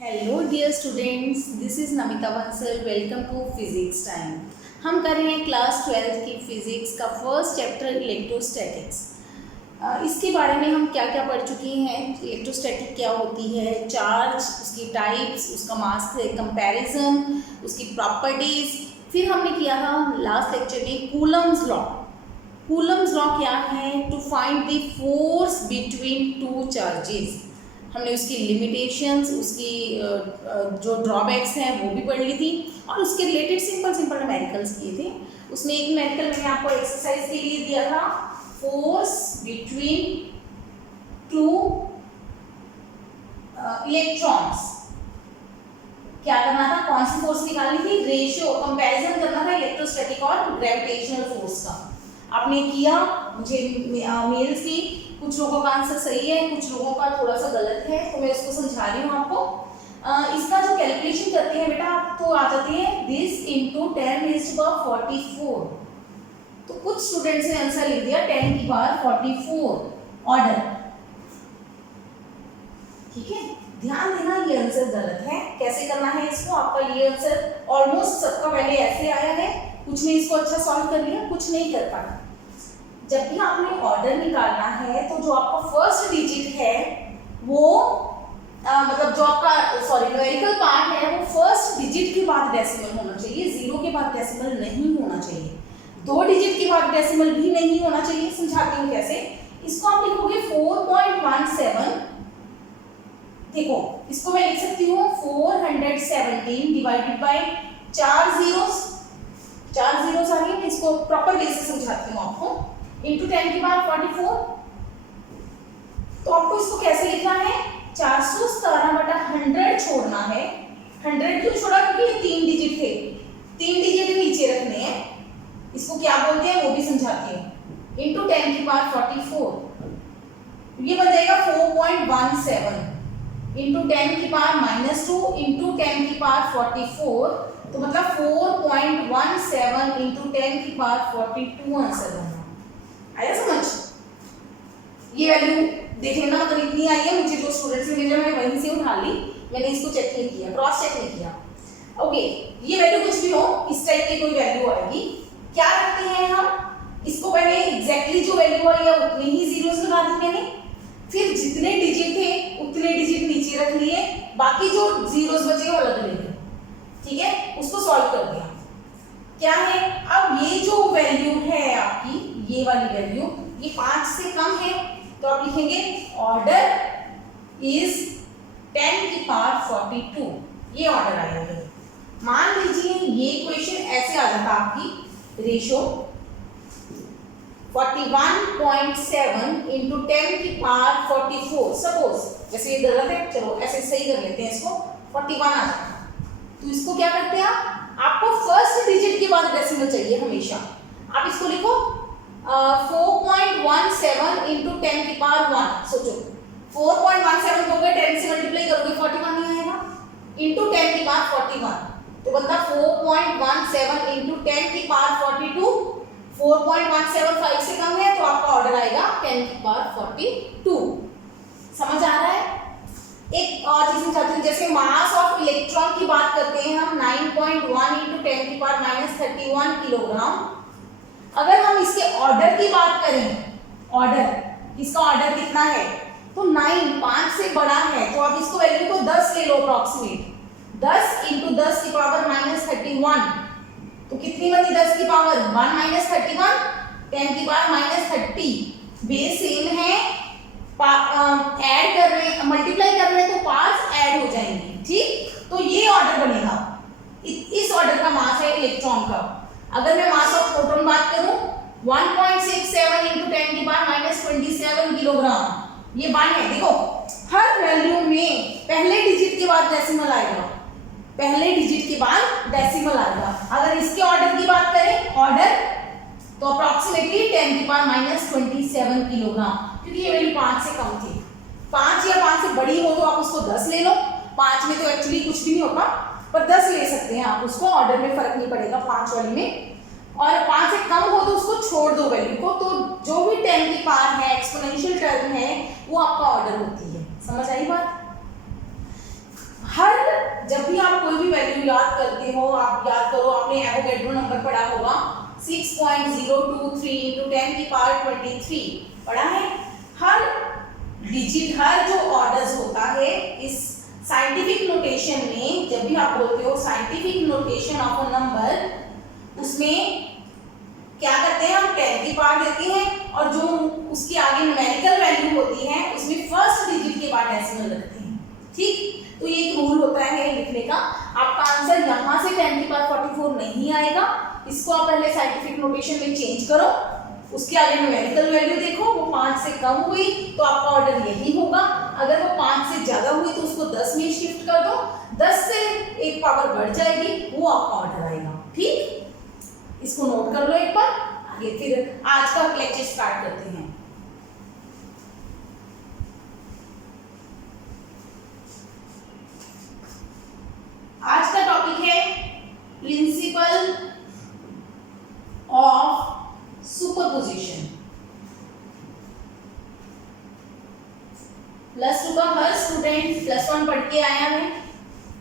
Hello dear students, this is Namita Bansal. Welcome to physics time. हम कर रहे हैं क्लास 12 की फिजिक्स का फर्स्ट चैप्टर इलेक्ट्रोस्टैटिक्स। इसके बारे में हम क्या क्या पढ़ चुके हैं। इलेक्ट्रोस्टैटिक क्या होती है, चार्ज, उसकी टाइप्स, उसका मास से कंपैरिजन, उसकी प्रॉपर्टीज़। फिर हमने किया था लास्ट लेक्चर में कूलम्स लॉ। कूलम्स लॉ क्या है? To find the force between two charges. हमने उसकी लिमिटेशंस, उसकी जो ड्रॉबैक्स हैं वो भी पढ़ ली थी और उसके रिलेटेड सिंपल न्यूमेरिकल्स किए थे। उसमें एक न्यूमेरिकल मैंने आपको एक्सरसाइज के लिए दिया था, फोर्स बिटवीन टू इलेक्ट्रॉन्स। क्या करना था? कौन सी फोर्स निकालनी थी? रेशियो, कंपैरिजन करना था इलेक्ट्रोस्टैटिक और ग्रेविटेशनल फोर्स का। आपने किया, मुझे मेल्स की कुछ लोगों का आंसर सही है, कुछ लोगों का थोड़ा सा गलत है, तो मैं इसको समझा रही हूँ आपको। इसका जो कैलकुलेशन करते हैं बेटा, आप तो आ जाती है दिस इंटू 10⁴। तो कुछ स्टूडेंट्स ने आंसर लिख दिया 10⁴ ऑर्डर। ठीक है, ध्यान देना, ये आंसर गलत है। कैसे करना है इसको? आपका ये आंसर ऑलमोस्ट सबका पहले ऐसे आया है, कुछ ने इसको अच्छा सॉल्व कर लिया, कुछ नहीं कर पाया। जब भी आपने ऑर्डर निकालना है तो जो आपका फर्स्ट डिजिट है वो मतलब जो आपका न्यूमेरिकल पार्ट है वो फर्स्ट डिजिट के बाद डेसिमल होना चाहिए, जीरो के बाद डेसिमल नहीं होना चाहिए, दो डिजिट के बाद डेसिमल भी नहीं होना चाहिए। समझाती हूँ कैसे। इसको आप लिखोगे 4.17। देखो, इसको मैं लिख सकती हूँ 417 डिवाइडेड बाय 4 जीरोस आ रही है। इसको प्रॉपर वे से समझाती हूँ आपको। इंटू 10⁴। तो आपको इसको कैसे लिखना है? 417/100 छोड़ना है। 100 क्यों छोड़ा? क्योंकि ये 3 डिजिट थे, 3 डिजिट नीचे रखने हैं। इसको क्या बोलते हैं वो भी समझाती हूँ। इंटू 10⁴। ये बन जाएगा 4.17 इंटू 10⁻² इंटू 10⁴। तो मतलब 4.17 इंटू 10⁴² आंसर होगा। आया समझ? ये वैल्यू देख लेना, मतलब इतनी आई है। मुझे जो स्टूडेंट्स ने भेजा मैंने वहीं से उठा ली, मैंने इसको चेक नहीं किया, क्रॉस चेक नहीं किया। ओके, ये वैल्यू कुछ भी हो, इस टाइप की कोई वैल्यू आएगी। क्या रखते हैं हम? इसको पहले एग्जैक्टली जो वैल्यू आई है उतनी ही जीरोस लगा दी मैंने, फिर जितने डिजिट थे उतने डिजिट नीचे रख लिए, बाकी जो जीरोस बचे वो अलग ले गए। ठीक है, उसको सॉल्व कर दिया। क्या है अब? ये जो वैल्यू है आपकी, ये वाली वैल्यू, ये 5 से कम है, तो आप लिखेंगे ऑर्डर इज 10⁴²। ये ऑर्डर आएगा। मान लीजिए ये इक्वेशन ऐसे आ जाता आपकी, रेशियो 41.7 इंटू 10⁴। सपोज, जैसे ये गलत है, चलो ऐसे सही कर लेते हैं, इसको 41 आ जाता। तो इसको क्या करते हैं आपको फर्स्ट डिजिट के बाद डेसिमल चाहिए हमेशा। आप इसको लिखो 4.17 इंटू 10⁴। सोचो 4.17 दोगे, 10 से मल्टीप्लाई करोगे 41 ही आएगा, इंटू 10⁴। तो बनता 4.17 इंटू 10⁴²। 4.17 5 से कम है तो आपका ऑर्डर आएगा 10⁴²। समझ आ रहा है? एक और चीज समझाती हूँ। जैसे मास ऑफ इलेक्ट्रॉन की बात करते हैं हम 9.1 इंटू 10⁻31 किलोग्राम। अगर हम इसके ऑर्डर की बात करें, ऑर्डर, इसका ऑर्डर कितना है, तो 9 5 से बड़ा है, तो आप इसको वैल्यू को 10 ले लो अप्रॉक्सीमेट। 10 इंटू 10⁻31, तो कितनी बनी 10 की पावर 1 - 31, 10⁻30। बेस सेम है, ऐड कर रहे हैं, मल्टीप्लाई कर रहे हैं तो 5 ऐड हो जाएंगे। ठीक, तो ये ऑर्डर बनेगा। इस ऑर्डर का मास है इलेक्ट्रॉन का। अगर मैं मास ऑफ प्रोटॉन बात करूं 1.67 इंटू 10⁻27 किलोग्राम, ये 1 है। देखो, हर वैल्यू में पहले डिजिट के बाद डेसिमल आएगा, पहले डिजिट के बाद डेसिमल आएगा। अगर इसके ऑर्डर की बात करें, ऑर्डर, तो अप्रॉक्सीमेटली 10⁻27 किलोग्राम, क्योंकि ये वैल्यू 5 से कम थी। 5 या 5 से बड़ी हो तो आप उसको 10 ले लो। 5 में तो एक्चुअली कुछ भी नहीं होता, पर 10 ले सकते हैं आप उसको, ऑर्डर में फर्क नहीं पड़ेगा 5 वाली में। और 5 से कम हो तो उसको छोड़ दो वैल्यू को, तो जो भी 10 की पावर है, एक्सपोनेंशियल टर्म है, वो आपका ऑर्डर होती है। समझ आई बात? हर जब भी आप कोई भी वैल्यू याद करते हो, आप याद करो आपने एवोगैड्रो नंबर पढ़ा होगा 6.023 × 10⁻23 पढ़ा है। हर डिजिट, हर जो ऑर्डर्स होता है इस साइंटिफिक नोटेशन में, जब भी आप बोलते हो scientific notation of a number, उसमें क्या करते हैं हम 10 की पावर देते हैं और जो उसके आगे न्यूमेरिकल वैल्यू होती है उसमें फर्स्ट डिजिट के बाद डेसिमल रखते हैं। ठीक, तो ये एक रूल होता है लिखने का। आपका आंसर यहाँ से 10 की पावर 44 नहीं आएगा, इसको आप पहले साइंटिफिक नोटेशन में चेंज करो, उसके आगे न्यूमेरिकल वैल्यू देखो, वो 5 से कम हुई तो आपका ऑर्डर यही होगा। अगर वो 5 से ज्यादा हुई तो उसको 10 में शिफ्ट कर दो, 10 से एक पावर बढ़ जाएगी, वो आपका ऑर्डर आएगा। ठीक, इसको नोट कर लो एक बार। आगे फिर आज का लेक्चर स्टार्ट करते हैं। आज का टॉपिक है प्रिंसिपल ऑफ सुपरपोजिशन। +2 का हर स्टूडेंट +1 पढ़ के आया है,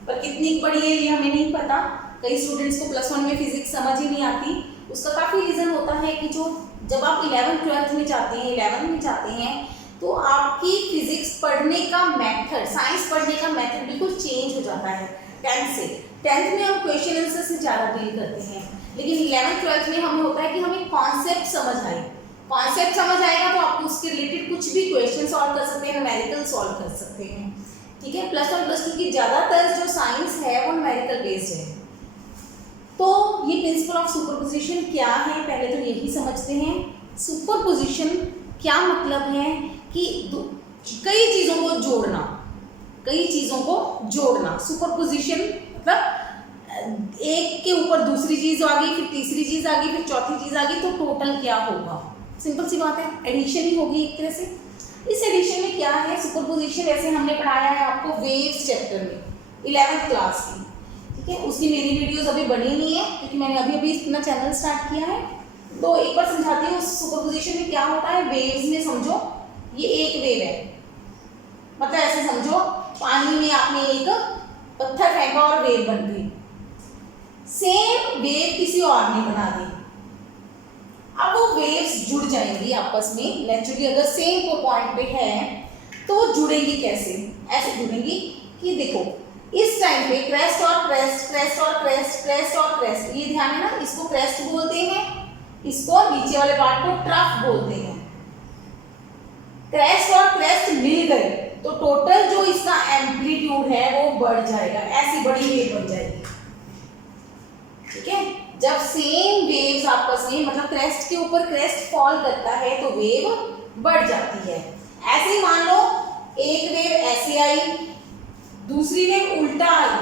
पर कितनी पढ़ी है ये हमें नहीं पता। कई स्टूडेंट्स को +1 में फिजिक्स समझ ही नहीं आती। उसका काफ़ी रीज़न होता है कि जो जब आप 11th 12th में जाते हैं, 11th में जाते हैं, तो आपकी फिजिक्स पढ़ने का मेथड, साइंस पढ़ने का मेथड बिल्कुल चेंज हो जाता है 10th से। 10th में हम क्वेश्चन आंसर से ज़्यादा डील करते हैं, लेकिन 11th 12th में हमें होता है कि हमें कॉन्सेप्ट समझ आए। कॉन्सेप्ट समझ आएगा तो आप उसके रिलेटेड कुछ भी क्वेश्चन सॉल्व कर सकते हैं, न्यूमेरिकल सॉल्व कर सकते हैं। ठीक है, +1 +2 की ज़्यादातर जो साइंस है वो न्यूमेरिकल बेस्ड है। तो ये प्रिंसिपल ऑफ सुपरपोजिशन क्या है, पहले तो यही समझते हैं। सुपरपोजिशन क्या मतलब है कि कई चीज़ों को जोड़ना, कई चीज़ों को जोड़ना। सुपरपोजिशन मतलब एक के ऊपर दूसरी चीज़ आ गई, फिर तीसरी चीज़ आ गई, फिर चौथी चीज़ आ गई, तो टोटल क्या होगा? सिंपल सी बात है, एडिशन ही होगी एक तरह से। इस एडिशन में क्या है, सुपरपोजिशन ऐसे हमने पढ़ाया है आपको वेव्स चैप्टर में 11th क्लास की। ठीक है, उसकी मेरी वीडियोस अभी बनी नहीं है क्योंकि मैंने अभी अपना चैनल स्टार्ट किया है। तो एक बार समझाती हूँ सुपरपोजिशन में क्या होता है। वेव्स में समझो ये एक वेव है, मतलब ऐसे समझो पानी में आपने एक पत्थर फेंका और वेव बन गई। सेम वेव किसी और ने बना दी, अब वो वेव्स जुड़ जाएंगी आपस में नेचुरली। अगर सेम को पॉइंट पे है तो जुड़ेंगी कैसे? ऐसे जुड़ेंगी कि देखो इस टाइम पे क्रेस्ट और क्रेस्ट, क्रेस्ट और क्रेस्ट, क्रेस्ट और क्रेस्ट, ये ध्यान है ना, इसको क्रेस्ट बोलते हैं, इसको नीचे वाले पार्ट को ट्रफ बोलते हैं। क्रेस्ट और क्रेस्ट मिल गए तो टोटल जो इसका एम्पलीट्यूड है वो बढ़ जाएगा, ऐसी बड़ी वेव बन जाएगी। ठीक है, जब सेम वेव्स आपस में, मतलब क्रेस्ट के ऊपर क्रेस्ट फॉल करता है तो वेव बढ़ जाती है। ऐसे ही मान लो एक वेव ऐसे आई, दूसरी वेव उल्टा आई,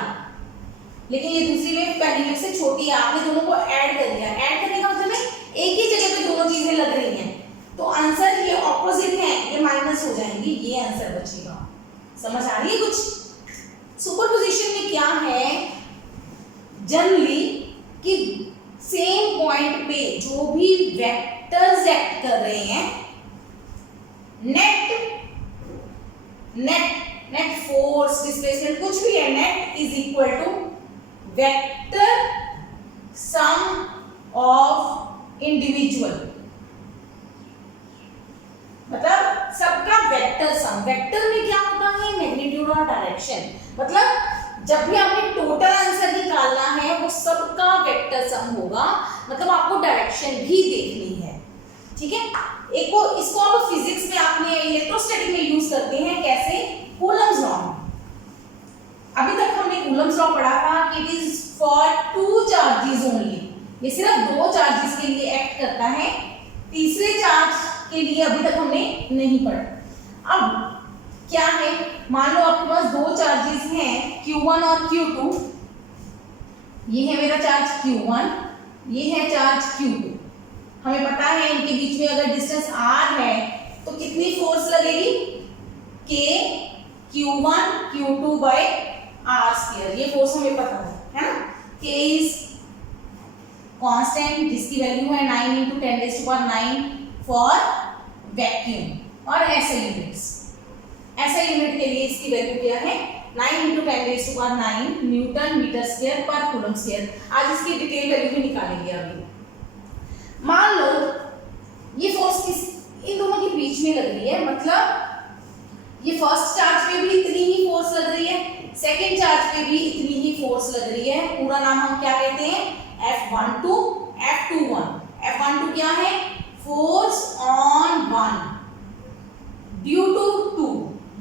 लेकिन ये दूसरी वेव पहली वेव से छोटी है, आपने दोनों को ऐड कर दिया। ऐड करने का मतलब है एक ही जगह पे दोनों चीजें लग रही हैं, तो आंसर ये ऑपोजिट है, ये माइनस हो जाएंगी, ये आंसर बचेगा। समझ आ रही है कुछ? सुपरपोजिशन में क्या है जनरली कि सेम पॉइंट पे जो भी वेक्टर्स एक्ट कर रहे हैं, नेट फोर्स, डिस्प्लेसमेंट, कुछ भी है, net is equal to vector sum of individual, मतलब सबका वेक्टर सम। वेक्टर में क्या होता है? मैग्नीट्यूड और डायरेक्शन। मतलब जब भी आपने टोटल आंसर निकालना है वो सबका वेक्टर सम होगा, मतलब आपको डायरेक्शन भी देखनी है। ठीक है, इसको आप फिजिक्स में आपने इलेक्ट्रोस्टैटिक में यूज करते हैं, कैसे? Coulomb's law. अभी तक हमने कूलम्स लॉ पढ़ा था कि it is for 2 charges only, ये सिर्फ 2 चार्जेस के लिए एक्ट करता है, तीसरे चार्ज के लिए अभी तक हमने नहीं पढ़ा। अब क्या है, मान लो आपके पास 2 चार्जेस हैं Q1 और Q2, ये है मेरा चार्ज Q1, ये है चार्ज Q2। हमें पता है इनके बीच में अगर डिस्टेंस r है तो कितनी फोर्स लगेगी? K Q1 Q2 bye r², ये फोर्स हमें पता है ना। K इज कांस्टेंट जिसकी वैल्यू है 9 × 10⁹ फॉर वैक्यूम और ऐसे यूनिट्स। ऐसा यूनिट के लिए इसकी वैल्यू क्या है 9 × 10⁹ न्यूटन मीटर स्क्वायर पर कूलम स्क्वायर। आज इसकी डिटेल वैल्यू भी निकालेंगे अभी। मान लो ये फोर्स इन दोनों के बीच में लग रही है, मतलब ये फर्स्ट चार्ज पे भी इतनी ही फोर्स लग रही है, सेकेंड चार्ज पे भी इतनी ही फोर्स लग रही है। पूरा नाम हम क्या कहते हैं F12 F21। F12 क्या है force on one due to two,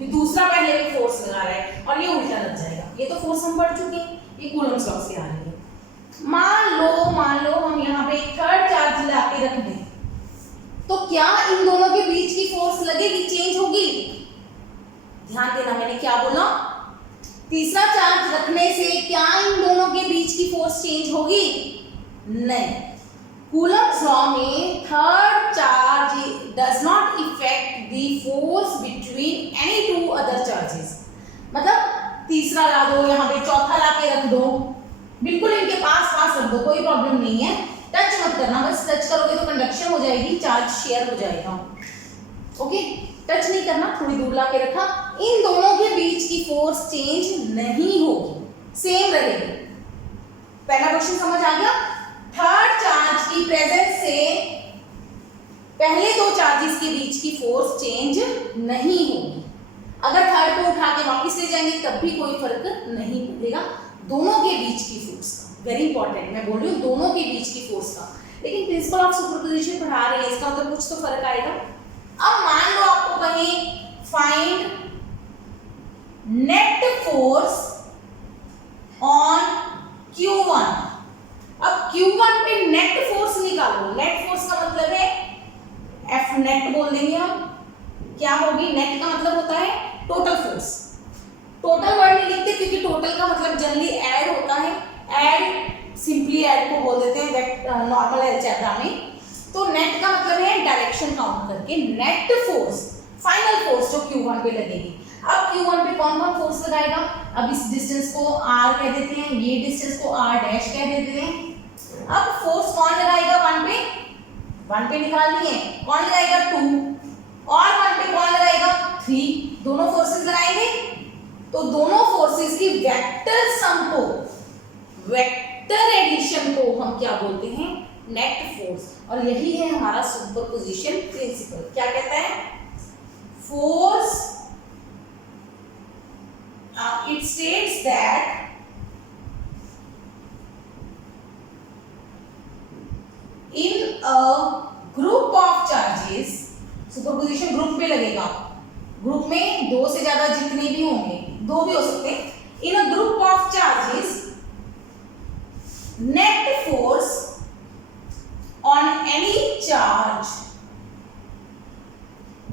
ये दूसरा पहले भी फोर्स लगा रहा है और ये उल्टा लग जाएगा। ये तो फोर्स हम पढ़ चुके हैं, ये कूलम्स लॉ से आ रही है। मान लो हम यहाँ पे एक थर्ड चार्ज लाके रख दें, तो क्या इन दोनों के बीच की फोर्स लगेगी, चेंज होगी? ध्यान देना मैंने क्या बोला, तीसरा चार्ज रखने से क्या इन दोनों के बीच की फोर्स चेंज होगी? नहीं। कूलम्स लॉ में third charge does not effect the force between any two other charges. मतलब तीसरा ला दो, यहाँ पे चौथा ला के रख दो, बिल्कुल इनके पास पास रख दो, कोई प्रॉब्लम नहीं है। टच मत करना, बस टच करोगे तो कंडक्शन हो जाएगी, चार्ज शेयर हो जाएगा। ओके, टच नहीं करना, थोड़ी दूर ला के रखा। इन दोनों के बीच की फोर्स चेंज नहीं होगी, सेम रहेगी। पहला क्वेश्चन समझ आ गया? थर्ड चार्ज की प्रेजेंस से पहले दो चार्जेस के बीच की फोर्स चेंज नहीं होगी। अगर थर्ड को उठा के वापस ले जाएंगे तब भी कोई फर्क नहीं पड़ेगा दोनों के बीच की फोर्स का। वेरी इंपॉर्टेंट, मैं बोल रही हूँ दोनों के बीच की फोर्स का। लेकिन प्रिंसिपल ऑफ सुपरपोजिशन पढ़ा रहे हैं, इसका मतलब कुछ तो फर्क आएगा। अब मान लो आपको कहें find net force on Q1। अब Q1 पे नेट फोर्स निकालो। नेट फोर्स का मतलब है F नेट बोल देंगे हम। क्या होगी? नेट का मतलब होता है टोटल फोर्स। टोटल वर्ड नहीं लिखते क्योंकि टोटल का मतलब जनरली ऐड होता है। ऐड सिंपली ऐड को बोल देते हैं नॉर्मल अलजेब्रा में। तो नेट का मतलब है डायरेक्शन काउंट करके नेट फोर्स, फाइनल फोर्स जो Q1 पे लगेगी। अब Q1 पे कौन कौन फोर्स लगाएगा? अब इस डिस्टेंस को R कह देते हैं, ये डिस्टेंस को R डैश कह देते हैं। अब फोर्स कौन लगाएगा 1 पे निकालनी है, कौन लगाएगा 2, और 1 पे कौन लगाएगा 3। दोनों फोर्सेस लगाएंगे तो दोनों फोर्सेस की वेक्टर सम को, वेक्टर एडिशन को हम क्या बोलते हैं? Net force. और यही है हमारा सुपरपोजिशन प्रिंसिपल। क्या कहता है? Force it states that in a group of charges, superposition group पे लगेगा, ग्रुप में दो से ज्यादा जितने भी होंगे, दो भी हो सकते हैं। In a group of charges net force on any charge,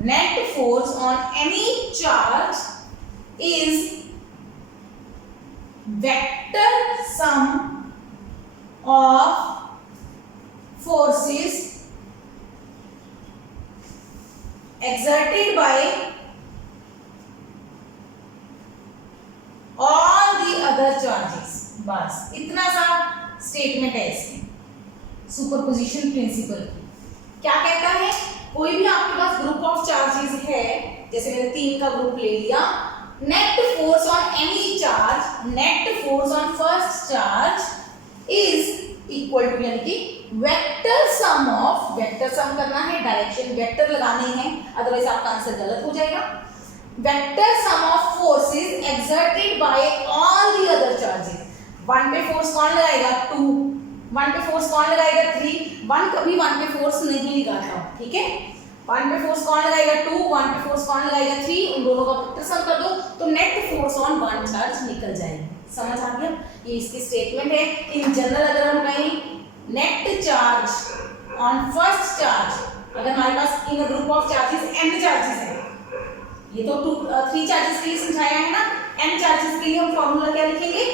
net force on any charge is vector sum of forces exerted by all the other charges। बस इतना सा स्टेटमेंट है इसमें सुपरपोजिशन प्रिंसिपल की। क्या कहता है? कोई भी आपके पास ग्रुप ऑफ चार्जेस है, जैसे मैंने 3 का ग्रुप ले लिया, net force on any charge, net force on first charge is equal to, यानी कि vector sum of, vector sum करना है, डायरेक्शन वेक्टर लगाने हैं, अदरवाइज आपका आंसर गलत हो जाएगा। Vector sum of forces exerted by all the other charges. 1 पे फोर्स कौन लगाएगा 2, 1 पे फोर्स कौन लगाएगा 3, 1 कभी 1 पे फोर्स नहीं लगाता, ठीक है। 1 पे फोर्स कौन लगाएगा 2, 1 पे फोर्स कौन लगाएगा 3, उन दोनों का वेक्टर सम कर दो तो नेट फोर्स ऑन 1 चार्ज निकल जाएगी। समझ आ गया? ये इसकी स्टेटमेंट है। इन जनरल अगर हम कहें net charge on first charge, अगर हमारे पास in group of charges n charges है, ये तो 3 चार्जेस के लिए समझाया है ना, n चार्जेस के लिए हम फॉर्मूला क्या लिखेंगे?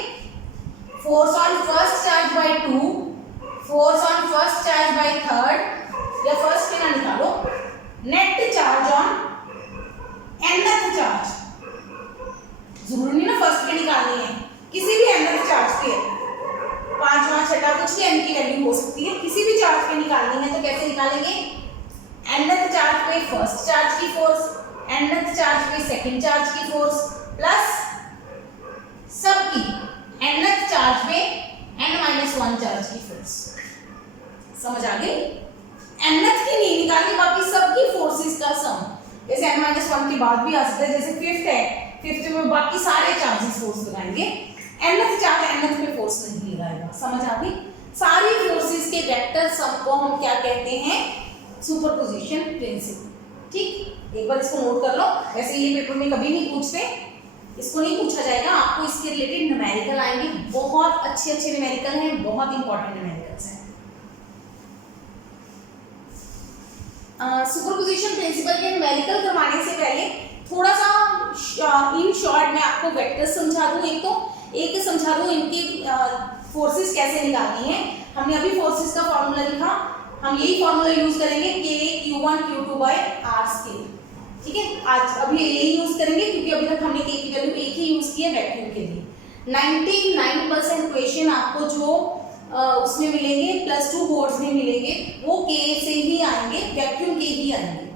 Force on first charge by 2, force on first charge by third, या फर्स्ट पे ना निकालो, net charge on nth charge. जरूरी नहीं ना फर्स्ट पे निकालनी है, किसी भी nth चार्ज पे, 5वां 6वां कुछ भी n की वैल्यू हो सकती है, किसी भी चार्ज पे निकालनी है तो कैसे निकालेंगे? nth चार्ज पे फर्स्ट चार्ज की फोर्स nth चार्ज पे सेकंड चार्ज की फोर्स प्लस सबकी nth चार्ज पे n-1 चार्ज की फोर्स। समझ आ गई? nth की नहीं निकालनी, बाकी सबकी फोर्सेस का सम। जैसे n-1 के बाद भी आ सकता है, जैसे फिफ्थ है, फिफ्थ में बाकी सारे चार्जेस फोर्स लगाएंगे, nth चार्ज nth पे फोर्स नहीं लगाएगा। समझ आ गई? सारी फोर्सेस के वेक्टर सम को हम क्या कहते हैं? Superposition principle. ठीक, एक बार इसको नोट कर लो। वैसे ये पेपर में कभी नहीं पूछते, इसको नहीं पूछा जाएगा, आपको इसके रिलेटेड न्यूमेरिकल आएंगे, बहुत अच्छे अच्छे न्यूमेरिकल हैं, बहुत इंपॉर्टेंट न्यूमेरिकल्स हैं। सुपरपोजिशन प्रिंसिपल के न्यूमेरिकल करवाने से पहले थोड़ा सा इन शॉर्ट मैं आपको वेक्टर समझा दूं। एक समझा दूं इनकी फोर्सेस कैसे निकालनी है। हमने अभी फोर्सेस का फॉर्मूला लिखा, हम यही फॉर्मूला यूज करेंगे K(Q1 Q2 by R scale. ठीक है, आज अभी यही यूज करेंगे क्योंकि अभी तक हमने K की वैल्यू एक ही यूज की है वैक्यूम के लिए। 99% क्वेश्चन आपको जो उसमें मिलेंगे +2 बोर्ड्स में मिलेंगे वो K से ही आएंगे, वैक्यूम के ही आएंगे।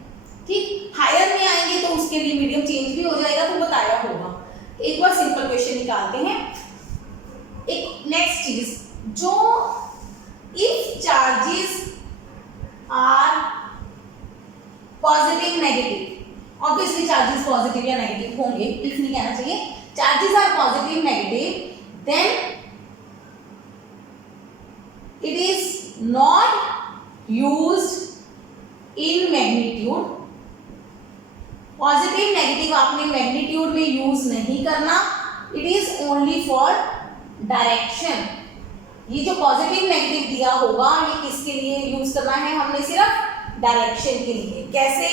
ठीक, हायर में आएंगे तो उसके लिए मीडियम चेंज भी हो जाएगा, तो बताया होगा। एक बार सिंपल क्वेश्चन निकालते हैं। एक नेक्स्ट चीज, जो if charges are positive negative, obviously charges positive या नेगेटिव होंगे, इफ नहीं कहना चाहिए, charges are positive negative, then it is not used in magnitude। Positive negative आपने मैग्नीट्यूड में यूज नहीं करना, it is only for direction. ये जो पॉजिटिव नेगेटिव दिया होगा ये किसके लिए यूज करना है? हमने सिर्फ डायरेक्शन के लिए। कैसे?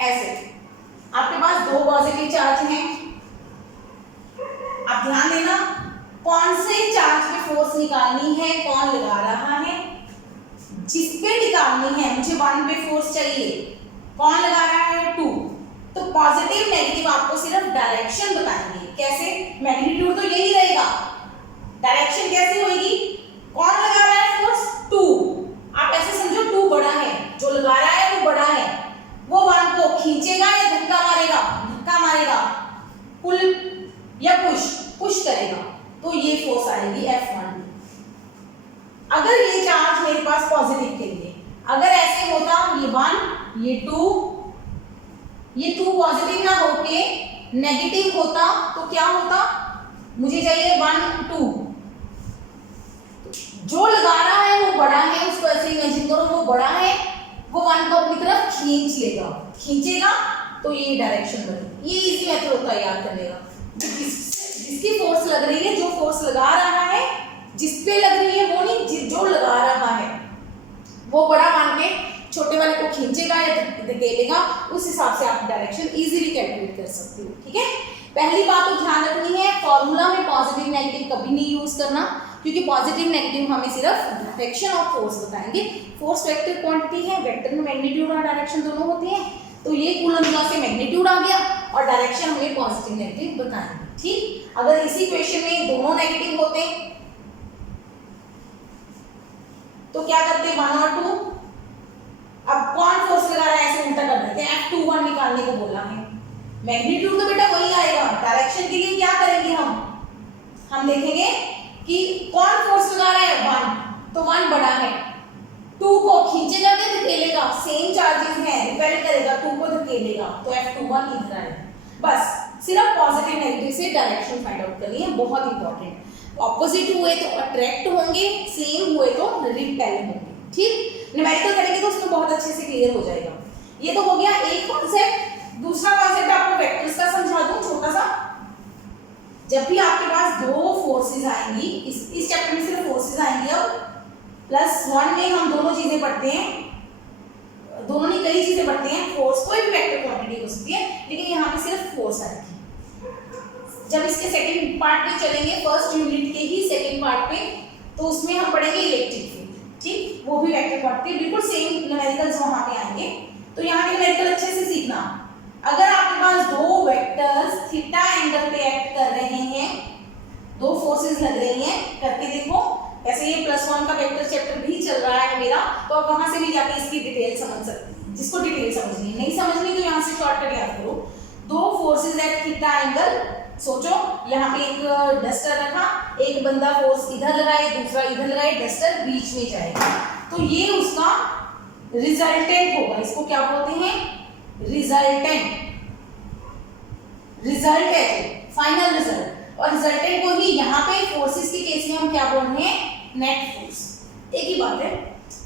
ऐसे आपके पास दो पॉजिटिव चार्ज हैं, आप ध्यान देना कौन से चार्ज पे फोर्स निकालनी है, कौन लगा रहा है, जिस पे निकालनी है। मुझे 1 पे फोर्स चाहिए, कौन लगा रहा है? 2। तो पॉजिटिव नेगेटिव आपको सिर्फ डायरेक्शन बताएंगे। कैसे? मैग्नीट्यूड तो यही रहेगा, डायरेक्शन कैसे होगी? कौन लगा रहा है फोर्स? 2। आप ऐसे समझो 2 बड़ा है, जो लगा रहा है वो बड़ा है, वो 1 को खींचेगा या धक्का मारेगा? धक्का मारेगा। पुल या पुश करेगा, तो ये फोर्स आएगी F1। अगर ये चार्ज मेरे पास पॉजिटिव के लिए, अगर ऐसे होता ये 1 ये 2 पॉजिटिव ना होके नेगेटिव होता तो क्या होता? मुझे चाहिए 1 2, जो लगा रहा है वो बड़ा है, उसको ऐसे इमेजिन करो वो बड़ा है, वो 1 को अपनी तरफ खींच लेगा, खींचेगा तो ये डायरेक्शन बनेगी। ये इजी मेथड होता है याद करने का। जिसकी फोर्स लग रही है, जो फोर्स लगा रहा है, जिस पे लग रही है वो नहीं, जो लगा रहा है वो बड़ा मान के छोटे वाले को खींचेगा या धकेलेगा, उस हिसाब से आप डायरेक्शन इजीली कैलकुलेट कर सकते हो। ठीक है, पहली बात तो ध्यान रखनी है, फॉर्मूला में पॉजिटिव नेगेटिव कभी नहीं यूज करना, क्योंकि पॉजिटिव नेगेटिव हमें सिर्फ डायरेक्शन ऑफ फोर्स बताएंगे। फोर्स वेक्टर क्वांटिटी है, वेक्टर में मैग्नीट्यूड और डायरेक्शन दोनों होती है, तो ये कूलम लॉ से मैग्नीट्यूड आ गया और डायरेक्शन हमें पॉजिटिव नेगेटिव बताएंगे। ठीक, अगर इसी क्वेश्चन में दोनों नेगेटिव होते तो क्या करते? 1 और 2। अब कौन फोर्स लगा रहा है, ऐसे उल्टा कर देते हैं, F21 निकालने को बोला है। मैग्नीट्यूड तो बेटा वही आएगा, डायरेक्शन के लिए क्या करेंगे हम देखेंगे कि कौन फोर्स लगा रहा है 1, तो 1 बड़ा है, 2 को खींचेगा या धकेलेगा? सेम चार्जेस हैं, रिपेल करेगा, 2 को धकेलेगा, तो F21 इधर आएगा। बस सिर्फ पॉजिटिव नेगेटिव से डायरेक्शन फाइंड आउट करनी है, बहुत इंपॉर्टेंट। ऑपोजिट हुए तो अट्रैक्ट होंगे, सेम हुए तो रिपेल होंगे। ठीक, न्यूमेरिकल करेंगे तो उसमें बहुत अच्छे से क्लियर हो जाएगा। ये तो हो गया एक कॉन्सेप्ट। दूसरा कॉन्सेप्ट आपको वेक्टर्स का समझा दूं छोटा सा। जब भी आपके पास दो फोर्सेस आएंगी, इस चैप्टर में सिर्फ फोर्सेस आएंगी, अब +1 में हम दोनों चीजें पढ़ते हैं, दोनों नहीं कई चीजें पढ़ते हैं। फोर्स कोई भी वेक्टर क्वांटिटी हो सकती है, लेकिन यहाँ पे सिर्फ फोर्स आएगी। जब इसके सेकंड पार्ट पे चलेंगे, फर्स्ट यूनिट के ही सेकंड पार्ट पे, तो उसमें हम पढ़ेंगे इलेक्ट्रिक फील्ड। ठीक, वो भी वेक्टर क्वांटिटी, बिल्कुल सेम न्यूमेरिकल्स वहां पे आएंगे। तो यहाँ के न्यूमेरिकल अच्छे से सीखना। अगर आपके पास दो वेक्टर्स थीटा एंगल पे एक्ट कर रहे हैं, दो फोर्सेस लग रही हैं, करके देखो। ऐसे ये +1 का वेक्टर चैप्टर भी चल रहा है मेरा, तो आप वहां से भी जाके इसकी डिटेल समझ सकते हैं, जिसको डिटेल समझनी है। नहीं समझनी एंगल, सोचो यहाँ पे एक डस्टर रखा, एक बंदा फोर्स इधर लगाए, दूसरा इधर लगाए, डस्टर बीच में जाएगा, तो ये उसका रिजल्टेंट होगा। इसको क्या बोलते हैं? रिजल्टेंट। रिजल्ट है फाइनल रिजल्ट, और रिजल्टेंट को ही यहाँ पे फोर्सेस के केस में हम क्या बोल रहे हैं? Net force. एक ही बात है।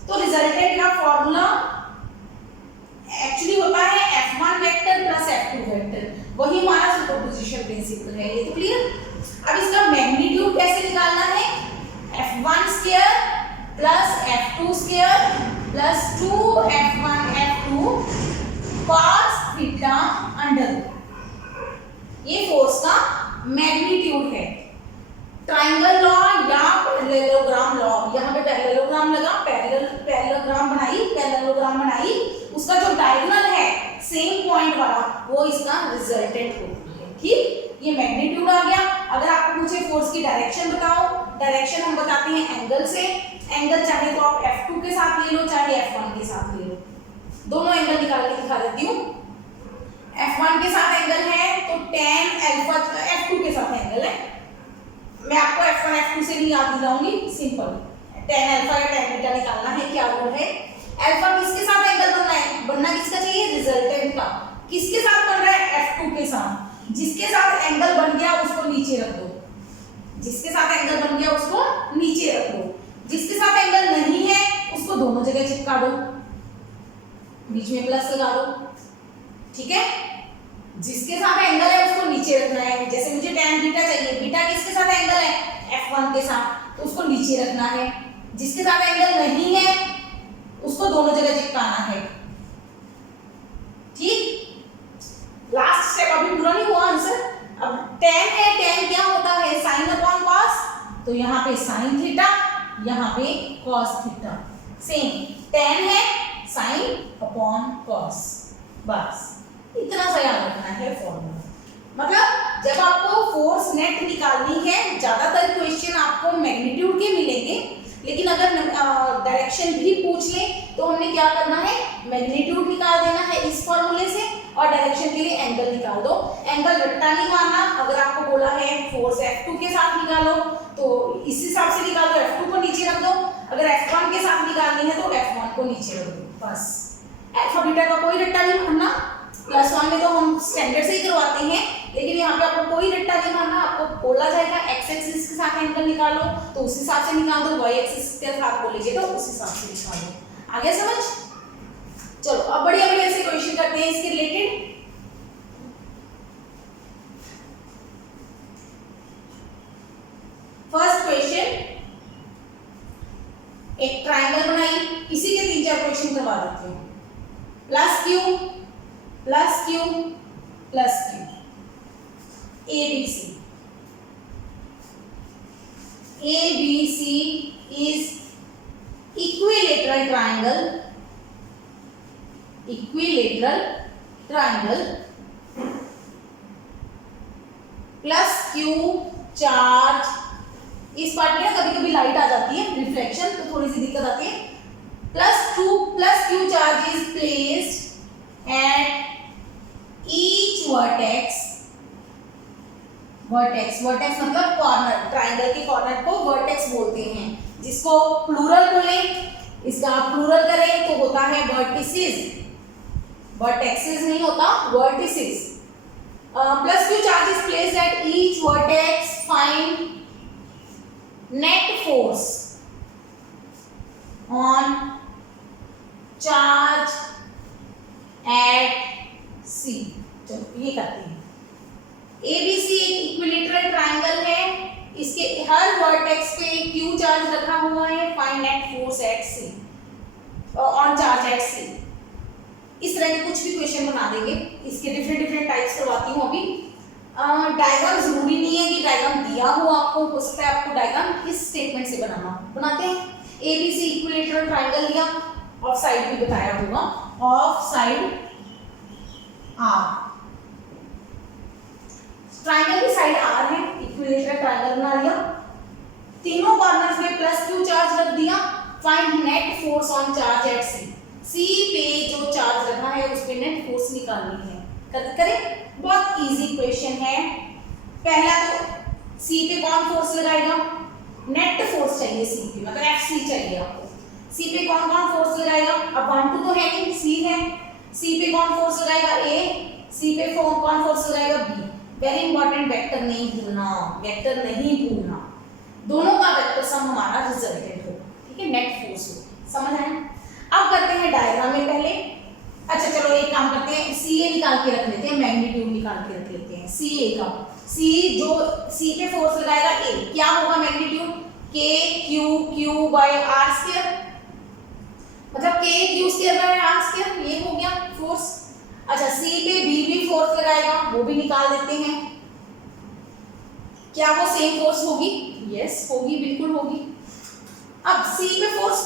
तो रिजल्टेंट का फॉर्मूला एक्चुअली होता है F1 vector plus F2 vector, वही हमारा सुपरपोजिशन प्रिंसिपल है। ये तो क्लियर। अब इसका मैग्नीट्यूड कैसे निकालना है? F1 square plus F2 square plus 2F1 F2 cos theta under, ये फोर्स का मैग्नीट्यूड है। ट्राइंगल लॉ या पैरेललोग्राम लॉ, यहाँ पे पैरेललोग्राम लगा, पैरेललोग्राम बनाई, उसका जो डायगोनल है सेम पॉइंट वाला, वो इसका रिजल्टेंट होती है। ठीक, ये मैग्नीट्यूड आ गया। अगर आपको पूछे फोर्स की डायरेक्शन बताओ, डायरेक्शन हम बताते हैं एंगल से। एंगल चाहे तो आप F2 के साथ ले लो, चाहे F1 के साथ ले लो, दोनों एंगल निकाल के दिखा देती हूँ। F1 के साथ एंगल है तो tan अल्फा, F2 के साथ एंगल है, मैं आपको F1 F2 से नहीं याद दिलाऊंगी, सिंपल tan अल्फा या tan बीटा निकालना है। क्या रूल है? अल्फा किसके साथ एंगल बनना है? बनना किसका चाहिए? रिजल्टेंट का। किसके साथ बन रहा है? F2 के साथ। जिसके साथ एंगल बन गया उसको नीचे रख दो, जिसके साथ एंगल बन गया उसको नीचे रख दो। जिसके साथ एंगल नहीं है उसको दोनों जगह चिपका दो, बीच में प्लस लगा दो। ठीक है, जिसके साथ एंगल है उसको नीचे रखना है। जैसे मुझे tan बीटा चाहिए, बीटा किसके साथ एंगल है? F1 के साथ, तो उसको नीचे रखना है। जिसके साथ एंगल नहीं है उसको दोनों जगह चिपकाना है। ठीक, लास्ट स्टेप अभी पूरा नहीं हुआ आंसर। अब tan है, tan क्या होता है? sin अपॉन cos, तो यहाँ पे sin थीटा, यहाँ पे cos थीटा, सेम tan है sin अपॉन cos, बस इतना सा याद रखना है फॉर्मूला। मतलब जब आपको फोर्स नेट निकालनी है, ज्यादातर क्वेश्चन आपको मैग्नीट्यूड के मिलेंगे, लेकिन अगर डायरेक्शन भी पूछ ले तो हमने क्या करना है? मैग्नीट्यूड निकाल देना है इस फॉर्मूले से, और डायरेक्शन के लिए एंगल निकाल दो। एंगल रट्टा नहीं मारना। अगर आपको बोला है फोर्स F2 के साथ निकालो तो इस हिसाब से निकाल दो, F2 को नीचे रख दो। अगर F1 के साथ निकालनी है तो F1 को नीचे रख दो, बस। अल्फा बीटा का कोई रट्टा नहीं मारना। प्लस वन में तो हम स्टैंडर्ड से ही करवाते हैं, लेकिन यहाँ पे आपको कोई रट्टा नहीं मारना। आपको बोला जाएगा x एक्सिस के साथ एंगल निकालो तो उस हिसाब से निकाल दो, y एक्सिस के साथ बोलेंगे तो उस हिसाब से निकाल दो। आगे समझ? चलो अब बढ़िया बढ़िया से क्वेश्चन करते हैं इसके रिलेटेड। फर्स्ट क्वेश्चन, एक ट्राइंगल बनाई, इसी के 3-4 क्वेश्चन करवा देते हैं। Plus Q plus Q plus Q, ABC is equilateral triangle plus Q charge. इस पार्ट में ना कभी कभी लाइट आ जाती है, रिफ्लेक्शन, तो थोड़ी सी दिक्कत आती है। Plus Q charge is placed at each vertex मतलब कॉर्नर, ट्राइंगल के कॉर्नर को वर्टेक्स बोलते हैं। जिसको प्लूरल बोले, इसका आप प्लूरल करें तो होता है वर्टिसेस, वर्टेक्सेस नहीं होता, vertices. Plus Q charge is placed at each vertex, find net force on charge at C। चलो ये करते हैं। ABC एक इक्विलेटरल ट्राइंगल है, इसके हर वर्टेक्स पे Q चार्ज रखा हुआ है। Find net force at C on charge at C। इस तरह के कुछ भी क्वेश्चन बना देंगे। इसके डिफरेंट टाइप्स करवाती हूँ अभी। डायग्राम जरूरी नहीं है कि डायग्राम दिया हो आपको, हो सकता है आपको डायग्राम इस स्टेटमेंट से बनाना हो। बनाते हैं। ABC इक्विलेटरल ट्राइंगल लिया, ऑफ साइड भी बताया होगा, ऑफ साइड R, ट्राइंगल की साइड R है, इक्विलेटरल ट्राइंगल बना लिया। तीनों कॉर्नर्स में प्लस क्यू चार्ज रख दिया। Find net force on charge at C। C पे जो चार्ज रखा है उस पे नेट फोर्स निकालनी है। करें बहुत इजी क्वेश्चन है। पहला तो सी पे कौन फोर्स लगाएगा, नेट फोर्स चाहिए सी पे, मतलब एफसी चाहिए आपको। सी पे कौन कौन फोर्स लगाएगा, अब 1 2 तो है नहीं, सी है, सी पे कौन फोर्स लगाएगा ए, सी पे कौन फोर्स लगाएगा बी। वेरी इंपॉर्टेंट, वेक्टर नहीं भूलना, वेक्टर नहीं भूलना, दोनों का वेक्टर सम हमारा रिजल्टेंट होगा, ठीक है, नेट फोर्स हो। समझ आए? अब करते हैं डायग्राम में पहले। अच्छा चलो एक काम करते हैं, सी ए निकाल के रख लेते हैं, मैग्नीट्यूड निकाल के रख लेते हैं सी ए का। सी जो सी पे फोर्स लगाएगा ए, क्या होगा magnitude, k q q by r square, मतलब k q square by r square, ये हो गया फोर्स। अच्छा सी पे बी भी फोर्स लगाएगा, वो भी निकाल देते हैं। क्या वो सेम फोर्स होगी, यस होगी, बिल्कुल होगी। अब सी पे फोर्स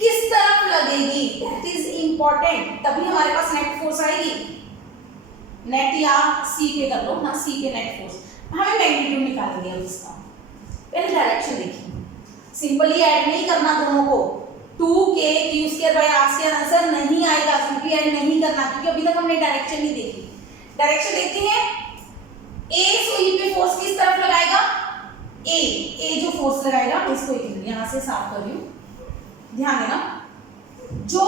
किस तरफ लगेगी, दैट इज इंपॉर्टेंट, तभी हमारे पास नेट फोर्स आएगी। नेट या सी पे कर लो ना, सी पे नेट फोर्स, हमें मैग्नीट्यूड निकालेंगे अब इसका। पहले डायरेक्शन देखिए, सिंपली ऐड नहीं करना दोनों को, 2k q square by r square answer नहीं आएगा, सिंपली ऐड नहीं करना, क्योंकि अभी तक हमने डायरेक्शन नहीं देखी। डायरेक्शन देखते हैं, ए सुई पे फोर्स किस तरफ लगाएगा, ए जो फोर्स लगाएगा, इसको एक मिनट यहां से साफ कर रही हूं, ध्यान देना, जो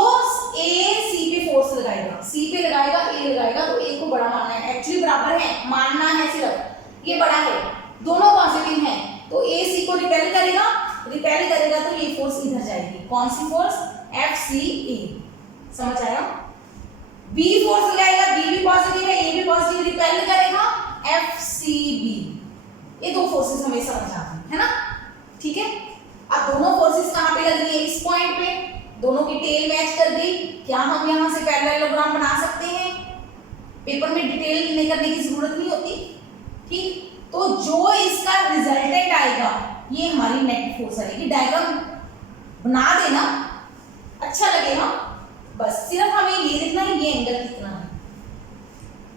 ए सी पे फोर्स लगाएगा, सी पे लगाएगा, ए लगाएगा, तो ए को बड़ा मानना है, एक्चुअली बराबर है, मानना है सिर्फ, ये बड़ा है, दोनों पॉजिटिव हैं, तो ए सी को रिपेल करेगा, रिपेल करेगा तो ये फोर्स इधर जाएगी, कौन सी फोर्स, एफ सी ए। समझ आया? बी फोर्स लगाएगा, बी भी पॉजिटिव है, ए भी पॉजिटिव, रिपेल करेगा, एफ सी बी। ये दो फोर्सेस हमें समझ आती है ना, ठीक है। अब दोनों फोर्सेस कहां पे लग रही है, इस पॉइंट पे, दोनों की टेल मैच कर गई, क्या हम यहां से पैरेललोग्राम बना सकते हैं, पेपर में डिटेल नहीं करने की जरूरत नहीं होती, ठीक। तो जो इसका रिजल्टेंट आएगा, ये हमारी नेट फोर्स आएगी। डायग्राम बना देना, अच्छा लगेगा, बस सिर्फ हमें ये देखना है ये एंगल कितना है।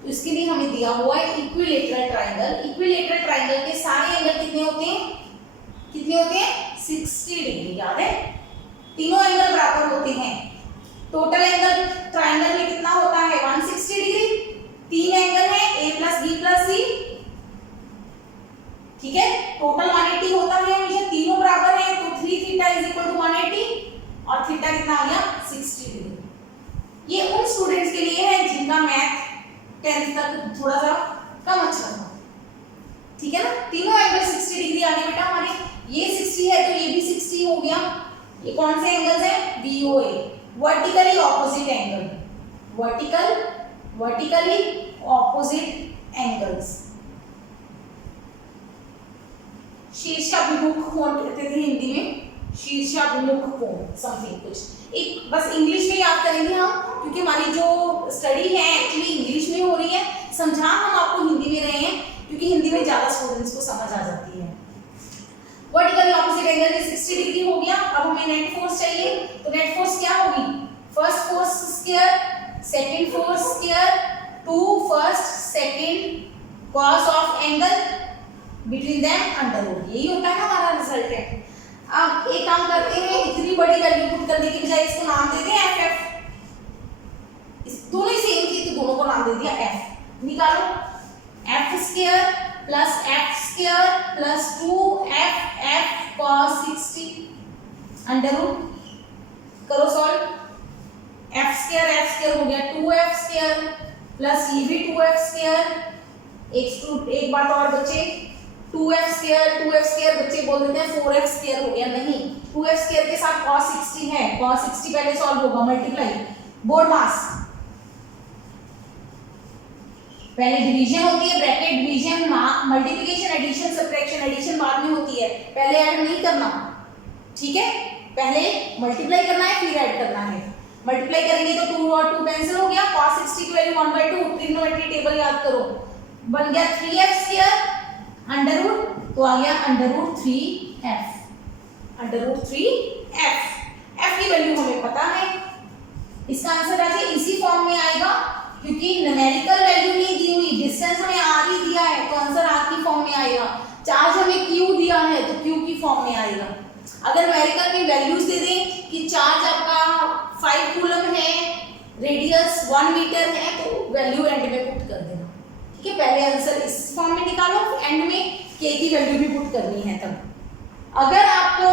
तो इसके लिए हमें दिया हुआ है इक्विलेटरल ट्रायंगल। इक्विलेटरल ट्रायंगल के सारे एंगल कितने होते हैं, कितने होते हैं, 60 डिग्री, याद है, तीनों एंगल बराबर होते हैं। टोटल एंगल ट्रायंगल में कितना होता है, 160 डिग्री, तीन एंगल है, a प्लस बी प्लस सी, ठीक है, टोटल 180 होता है हमेशा, तीनों बराबर है, तो 3 थीटा इज इक्वल टू 180, और थीटा कितना आ गया, 60 डिग्री। ये उन स्टूडेंट्स के लिए है जिनका मैथ 10th तक थोड़ा सा कम अच्छा था, ठीक है ना। तीनों एंगल 60 डिग्री आ गए बेटा हमारे, ये 60 है तो ये भी 60 हो गया। ये कौन से एंगल्स हैं, B O A, vertically opposite angle, vertically opposite angles. शीर्षाभिमुख कोण कहते थे हिंदी में, शीर्षाभिमुख कोण समथिंग कुछ, एक बस इंग्लिश में याद करेंगे हम, क्योंकि हमारी जो स्टडी है एक्चुअली इंग्लिश में हो रही है, समझा हम आपको हिंदी में रहे हैं, क्योंकि हिंदी में ज्यादा स्टूडेंट्स को समझ आ जाती है। वर्टिकली ऑपोजिट एंगल में 60 डिग्री हो गया। अब हमें नेट फोर्स चाहिए, तो नेट फोर्स क्या होगी, first force square second force square 2 first second cos of angle between them under root, यही होता है ना हमारा रिजल्टेंट। अब एक काम करते हैं, इतनी बड़ी वैल्यू पुट करने की बजाय इसको नाम दे दें एफ एफ, इस दोनों ही सेम थी तो दोनों को नाम दे दिया एफ। निकालो, F square plus F square plus 2 F cos 60 under root, करो सॉल्व, एफ स्क्वायर हो गया 2f स्क्वायर प्लस ये भी 2f स्क्वायर, एक बात और बचे 2f स्क्वायर बच्चे बोल देते हैं 4f स्क्वायर हो गया, नहीं 2f स्क्वायर के साथ cos 60 है, cos 60 पहले सॉल्व होगा, मल्टीप्लाई बोर्ड मास, पहले डिवीजन होती है, bracket division, multiplication, addition, subtraction, addition बाद में होती है, पहले ऐड नहीं करना, ठीक है, पहले मल्टीप्लाई करना है फिर ऐड करना है। मल्टीप्लाई करेंगे तो 2 और 2 कैंसिल हो गया, cos 60 की वैल्यू 1/2, ट्रिग्नोमेट्री टेबल याद करो, बन गया 3f स्क्वायर अंडर रूट, तो आ गया under root 3f, under root 3f, f की वैल्यू हमें पता है, इसका आंसर आज इसी फॉर्म में आएगा, क्योंकि न्यूमेरिकल वैल्यू नहीं दी हुई, डिस्टेंस हमें r ही दिया है, तो आंसर r की फॉर्म में आएगा। चार्ज हमें q दिया है तो q की फॉर्म में आएगा। अगर न्यूमेरिकल में वैल्यूज दे दें कि चार्ज आपका 5 कूलम है, रेडियस 1 मीटर है, तो वैल्यू एंड में पुट कर देना, ठीक है, पहले आंसर इस फॉर्म में निकालो, एंड में के की वैल्यू भी पुट करनी है। तब अगर आपको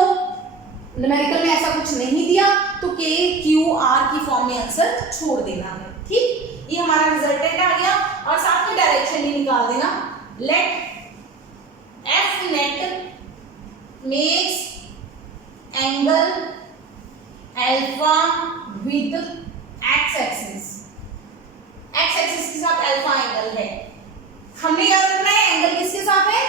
न्यूमेरिकल में ऐसा कुछ नहीं दिया तो के क्यू आर की फॉर्म में आंसर छोड़ देना है। ठीक, ये हमारा रिजल्टेंट आ गया, और साथ में डायरेक्शन भी निकाल देना। Let F net makes angle alpha with X axis. X axis के साथ अल्फा एंगल है, हमने याद रखना है एंगल किसके साथ है,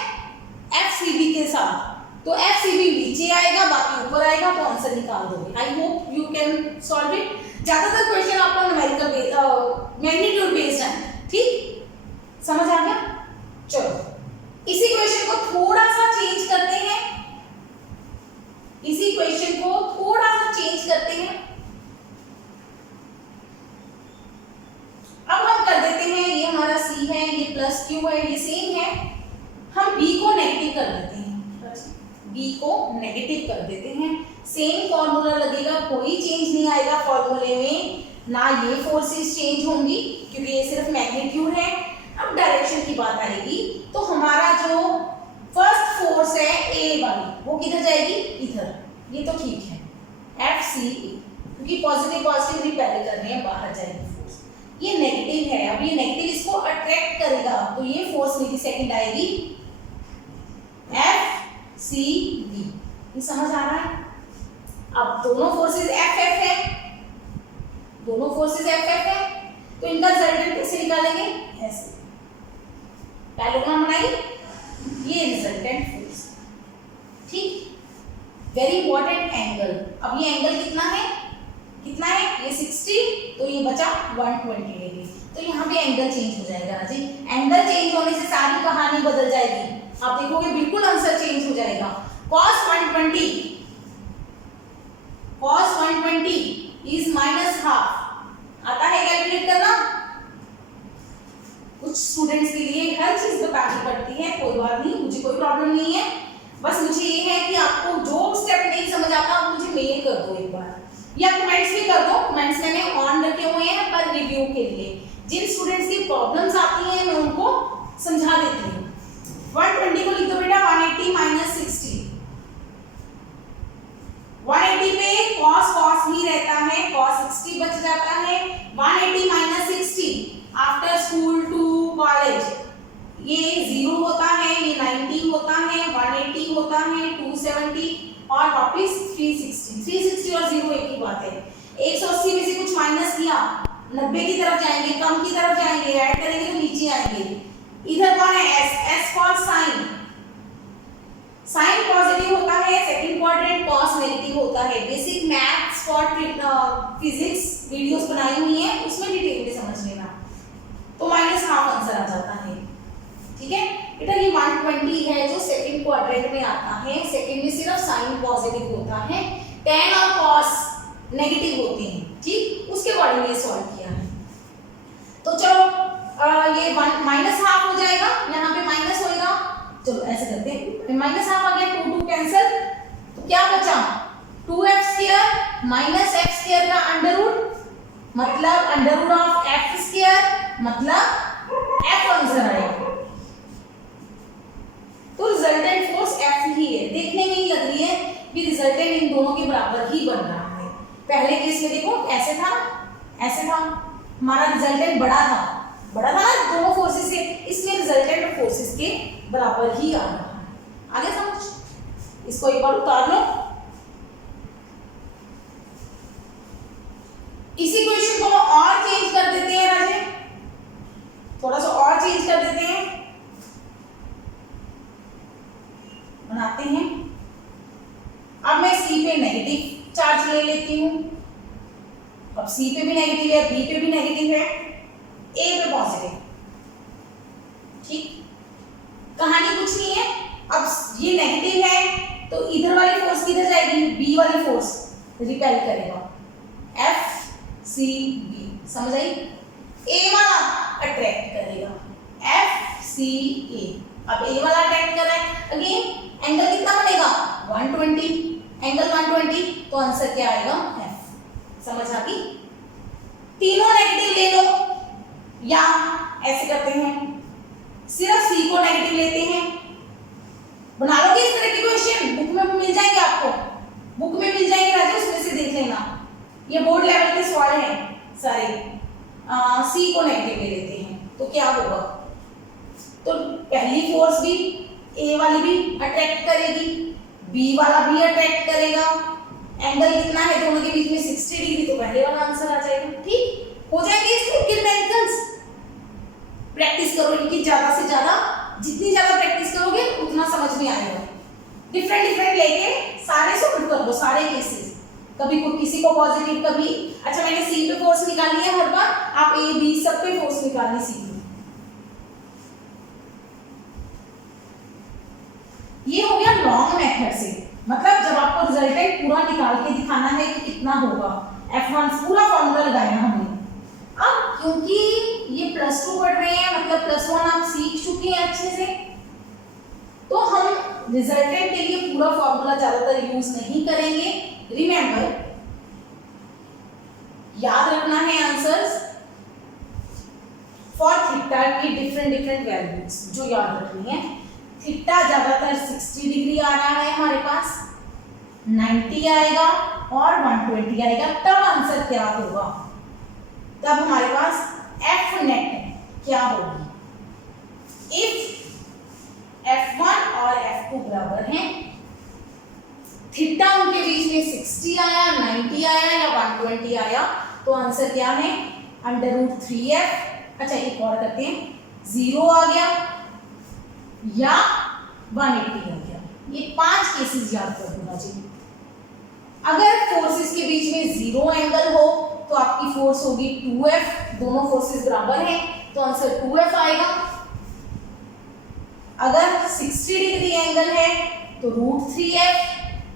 एफ सी बी के साथ। तो एफ सी बी नीचे आएगा, बाकी ऊपर आएगा, तो आंसर निकाल दोगे। I hope you can solve it. ज्यादातर क्वेश्चन आपका न्यूमेरिकल मैग्नीट्यूड बेस्ड है। ठीक, समझ आ गया? चलो इसी क्वेश्चन को थोड़ा सा चेंज करते हैं, इसी क्वेश्चन को थोड़ा सा चेंज करते हैं। अब हम कर देते हैं, ये हमारा सी है, ये प्लस क्यू है, ये सेम है, हम बी को नेगेटिव कर देते हैं, बी को नेगेटिव कर देते हैं। सेम फॉर्मूला लगेगा, कोई चेंज नहीं आएगा फॉर्मूले में, ना ये फोर्सेस चेंज होंगी क्योंकि ये सिर्फ मैग्नीट्यूड है। अब डायरेक्शन की बात आएगी तो हमारा जो फर्स्ट फोर्स है ए वाली, वो किधर जाएगी, इधर, ये तो ठीक है, एफ सी ए, क्योंकि पॉजिटिव पॉजिटिव रिपेल कर रहे हैं, बाहर जाएगी फोर्स। ये नेगेटिव है, अब ये नेगेटिव इसको अट्रैक्ट करेगा, तो ये फोर्स मेरी सेकंड आएगी एफ सी बी। ये समझ आ रहा है? अब दोनों फोर्सेस एफ एफ है, दोनों फोर्सेस एफ एफ है, तो इनका रिजल्टेंट कैसे निकालेंगे, ऐसे पैरेललोग्राम बनाइए, ये रिजल्टेंट फोर्स। ठीक, वेरी इंपॉर्टेंट एंगल। अब ये एंगल कितना है, कितना है, ये 60, तो ये बचा 120 डिग्री। तो यहाँ पे एंगल चेंज हो जाएगा ना जी। एंगल चेंज होने से सारी कहानी बदल जाएगी, आप देखोगे बिल्कुल आंसर चेंज हो जाएगा। cos 120 is minus half. आता है कैलकुलेट करना? कुछ स्टूडेंट्स के लिए हर चीज बतानी पड़ती है, कोई बात नहीं, मुझे कोई प्रॉब्लम नहीं है। बस मुझे ये है कि आपको जो स्टेप नहीं समझ आता आप मुझे मेल कर दो एक बार, या कमेंट्स भी कर दो। कमेंट्स मैंने ऑन रखे हुए हैं पर रिव्यू के लिए, जिन स्टूडेंट्स की प्रॉब्लम्स आती हैं मैं उनको समझा देती हूँ। 120 को लिख दो बेटा 180 माइनस 60। 180 पे cos cos ही रहता है, cos 60 बच जाता है। 180 minus 60 after school to college, ये 0 होता है, ये 90 होता है, 180 होता है, 270 और वापस 360। 360 और 0 एक ही बात है। 180 में से कुछ माइनस किया, 90 की तरफ जाएंगे, कम की तरफ जाएंगे, ऐड करेंगे तो नीचे आएंगे। इधर कौन है, S, S for sine. Sine positive होता है, सेकंड क्वाड्रेंट कॉस नेगेटिव होता है। Basic maths for physics videos बनाई हुई हैं, उसमें डिटेल में समझ लेना। तो माइनस हाफ आंसर आ जाता है। ठीक है बेटा, ये 120 है जो सेकंड क्वाड्रेंट में आता है। सेकंड में सिर्फ साइन पॉजिटिव होता है, tan और cos नेगेटिव होते हैं। ठीक, उसके बारे में सॉल्व किया है। तो चलो ये माइनस हाफ हो जाएगा, यहाँ पे माइनस होएगा। चलो ऐसे करते हैं, माइनस हाफ आ गया, 2 2 कैंसिल, तो क्या बचा 2f square minus f square का अंडर रूट, मतलब under root of f square, मतलब f आंसर आएगा। तो रिजल्टेंट फोर्स f ही है। देखने में ही लग रही है कि रिजल्टेंट इन दोनों के बराबर ही बन रहा है। पहले केस में देखो ऐसे था, ऐसे था, हमारा रिजल्टेंट बड़ा था ना दोनों फोर्सेस के, इसलिए रिजल्टेंट फोर्सेस के बराबर ही आ रहा है। आगे समझ, इसको एक बार उतार लो। इसी क्वेश्चन को और चेंज कर देते हैं राजे, थोड़ा सा और चेंज कर देते हैं, बनाते हैं। अब मैं सी पे नेगेटिव चार्ज ले लेती हूं। अब सी पे भी नेगेटिव है, बी पे भी नेगेटिव है, ए पे पॉजिटिव। ठीक, कहानी कुछ नहीं है। अब ये नेगेटिव है तो इधर वाली फोर्स किधर जाएगी, बी वाली फोर्स रिपेल करेगा, एफ सी बी, समझ आई? ए वाला अट्रैक्ट करेगा, एफ सी ए। अब ए वाला अट्रैक्ट कर रहा है, अगेन एंगल कितना बनेगा 120, एंगल 120, तो आंसर क्या आएगा, एफ। समझ आ गई? तीनों नेगेटिव ले लो, या ऐसे करते हैं सिर्फ सी को नेगेटिव लेते हैं। बना लोगे इस तरह के क्वेश्चन, बुक में मिल जाएंगे आपको, बुक में मिल जाएंगे राजू, उसमें से देख लेना। ये बोर्ड लेवल के सवाल हैं सारे। सी को नेगेटिव ले लेते हैं तो क्या होगा, तो पहली फोर्स भी ए वाली भी अट्रैक्ट करेगी, बी वाला भी अट्रैक्ट करेगा। एंगल कितना है दोनों के बीच में 60 डिग्री, तो पहले वाला आंसर आ जाएगा। ठीक हो जाएंगे इसके किनेटिक्स। प्रैक्टिस करो इनकी ज्यादा से ज्यादा, जितनी ज्यादा प्रैक्टिस करोगे उतना समझ में आएगा। डिफरेंट डिफरेंट लेके सारे सॉल्व कर दो, सारे केसेस, कभी को किसी को पॉजिटिव, कभी अच्छा मैंने सी पे फोर्स निकाली है हर बार, आप ए बी सब पे फोर्स निकालनी सीखो। ये हो गया लॉन्ग मेथड से, मतलब जब आपको रिजल्टेंट पूरा निकाल के दिखाना है कि कितना होगा, F1 पूरा फॉर्मूला लगाया हमने। अब क्योंकि ये +2 पढ़ रहे हैं, मतलब +1 आप सीख चुके हैं अच्छे से, तो हम रिजल्टेंट के लिए पूरा फॉर्मूला ज्यादातर यूज नहीं करेंगे। रिमेंबर, याद रखना है आंसर्स फॉर थीटा की डिफरेंट डिफरेंट वैल्यूज जो याद रखनी है। थीटा ज्यादातर 60 डिग्री आ रहा है हमारे पास, 90 आएगा और 120 आएगा, तब आंसर क्या होगा, तब हमारे पास F नेट क्या होगी। इफ F1 और F2 बराबर हैं, थीटा उनके बीच में 60 आया, 90 आया या 120 आया, तो आंसर क्या है √3f। अच्छा एक और करते हैं, 0 आ गया या 180 आ गया। ये 5 केसेस याद कर दूंगा जी। अगर फोर्सेस के बीच में 0 एंगल हो तो आपकी फोर्स होगी 2f, दोनों फोर्सेस बराबर हैं तो आंसर 2f आएगा। अगर 60 डिग्री एंगल है तो √3f,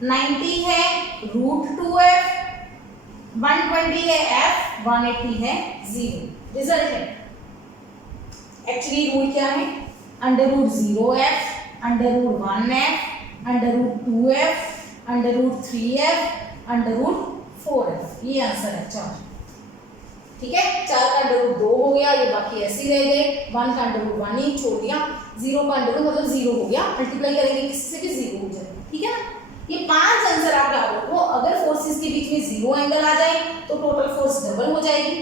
90 है √2f, 120 है f, 180 है 0। रिजल्टेंट एक्चुअली रूल क्या है, √0f, √1f, √2f, √3f, √4f, ये आंसर है 4। ठीक है, 4 का √2 हो गया, ये बाकी ऐसे रह गए। 1 का √1 ही छोड़ दिया, 0 का √, मतलब 0 हो गया, मल्टीप्लाई करेंगे किसी से भी 0 हो जाएगा। ठीक है ना, ये 5 आंसर आप याद रखो। अगर फोर्सेस के बीच में 0 एंगल आ जाए तो टोटल फोर्स डबल हो जाएगी।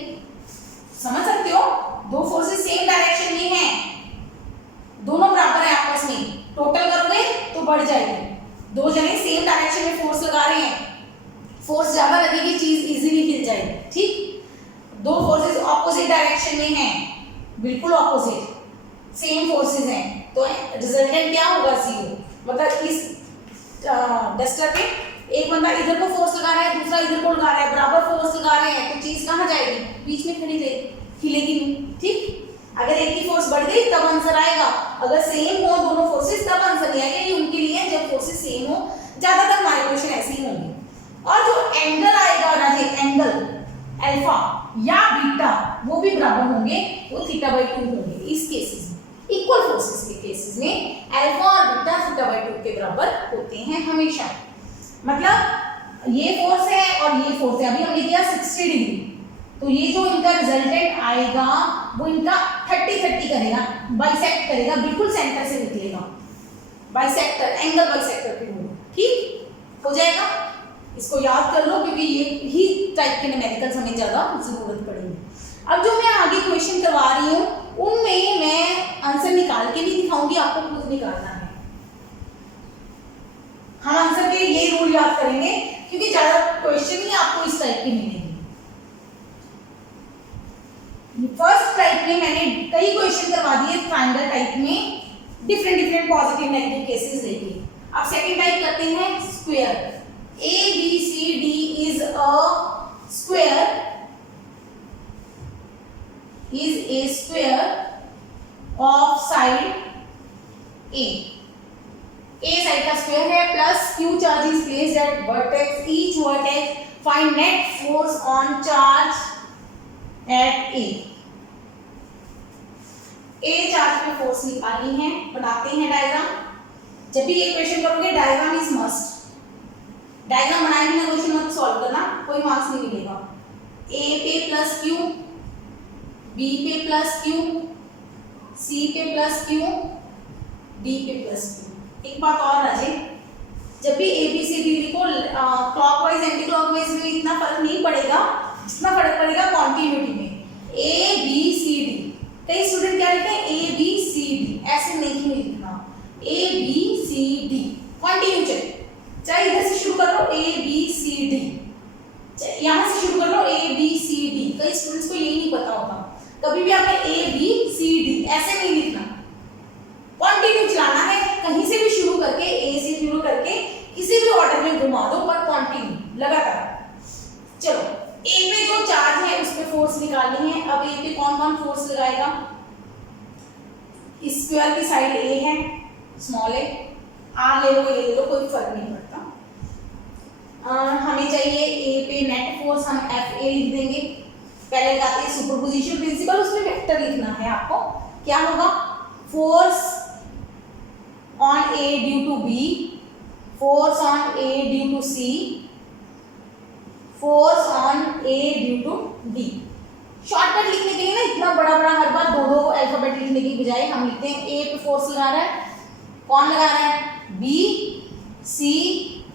समझ सकते हो, दो फोर्सेस सेम डायरेक्शन में हैं, दोनों बराबर है आपस में, टोटल करोगे तो बढ़ जाएगी। दो जने सेम डायरेक्शन में फोर्स लगा रहे हैं, फोर्स ज्यादा लगेगी, चीज इजीली हिल जाएगी। ठीक, दो फोर्सेस ऑपोजिट डायरेक्शन में हैं, बिल्कुल ऑपोजिट, सेम फोर्सेस हैं, तो रिजल्टेंट क्या होगा 0। मतलब इस डस्टर पे एक बंदा इधर को फोर्स लगा रहा है, दूसरा इधर को लगा रहा है, बराबर फोर्स लगा रहे हैं, तो चीज कहाँ जाएगी, बीच में खड़ी रहेगी, हिलेगी नहीं। ठीक, अगर एक की फोर्स बढ़ गई तब आंसर आएगा, अगर सेम हो दोनों फोर्सेस तब आंसर नहीं आएगा। ये उनके लिए जब फोर्सेस सेम हो, ज्यादातर हमारे क्वेश्चन ऐसे ही होंगे। और जो एंगल आएगा ना जी, एंगल अल्फा या बीटा वो भी बराबर होंगे, वो θ/2 होंगे। इस केसेस में इक्वल फोर्सेस के केसेस में अल्फा और बीटा θ/2 के बराबर होते हैं हमेशा। मतलब ये फोर्स है और ये फोर्स है, अभी हमने किया 60 डिग्री, तो ये जो इनका रिजल्टेंट आएगा वो इनका 30-30 करेगा, बाइसेक्ट करेगा, बिल्कुल सेंटर से निकलेगा, बाइसेक्टर, एंगल बाइसेक्टर पे होगा। ठीक हो जाएगा, इसको याद कर लो क्योंकि ये ही टाइप के न्यूमेरिकल्स हमें ज्यादा जरूरत पड़ेगी। अब जो मैं आगे क्वेश्चन करवा रही हूँ उनमें मैं आंसर निकाल के भी दिखाऊंगी, आपको खुद निकालना है। हम आंसर के ये रूल याद करेंगे क्योंकि ज्यादा क्वेश्चन ही आपको इस टाइप के मिलेंगे। फर्स्ट टाइप में मैंने कई क्वेश्चन करवा दिए ट्रायंगल टाइप में, डिफरेंट पॉजिटिव नेगेटिव केसेस लेके। अब सेकंड टाइप करते हैं square. ABCD is a square, is a square of side A। A side का स्क्वायर है, plus Q charge is placed at vertex, each vertex find net force on charge at A। A charge पे force निकालनी है, बनाते हैं diagram. जब भी ये क्वेश्चन करोगे डायग्राम इज मस्ट, डायग्राम बनाए बिना क्वेश्चन मत सॉल्व करना, कोई मार्क्स नहीं मिलेगा। A पे प्लस Q, B पे प्लस Q, सी पे प्लस क्यू, डी पे प्लस क्यू। एक बात और राजे, जब भी ए बी सी डी लिखो क्लॉकवाइज एंटी क्लॉकवाइज में इतना फर्क नहीं पड़ेगा जितना फर्क पड़ेगा कॉन्टिन्यूटी में। ए बी सी डी, कई स्टूडेंट क्या लिखते हैं ए बी सी डी, ऐसे नहीं लिखना, A B C D continue चले, चाहे इधर से शुरू कर लो ए बी सी डी, यहां से शुरू कर लो ए बी सी डी। कई स्टूडेंट्स को यही नहीं पता होता, कभी भी आपने ए बी सी डी ऐसे नहीं लिखना, कंटिन्यू चलाना है, कहीं से भी शुरू करके ए से शुरू करके किसी भी ऑर्डर में घुमा दो पर कंटिन्यू लगातार। चलो ए पे जो चार्ज है उस पे फोर्स निकालनी है। अब ए पे कौन कौन फोर्स लगाएगा, स्क्वायर की साइड ए है, स्मॉल ए, आर ले लो ए ले लो कोई फर्क नहीं पड़ता। हमें चाहिए ए पे नेट फोर्स, हम एफ ए लिख देंगे। पहले लगाते हैं सुपरपोजिशन प्रिंसिपल, उसमें वेक्टर लिखना है आपको। क्या होगा, force on A due to B, force on A due to C, force on A due to D. Shortcut लिखने के लिए ना इतना बड़ा बड़ा हर बार दो दो अल्फाबेट लिखने की बजाय हम लिखते हैं ए पे फोर्स लगा रहा है, कौन लगा रहा है, बी सी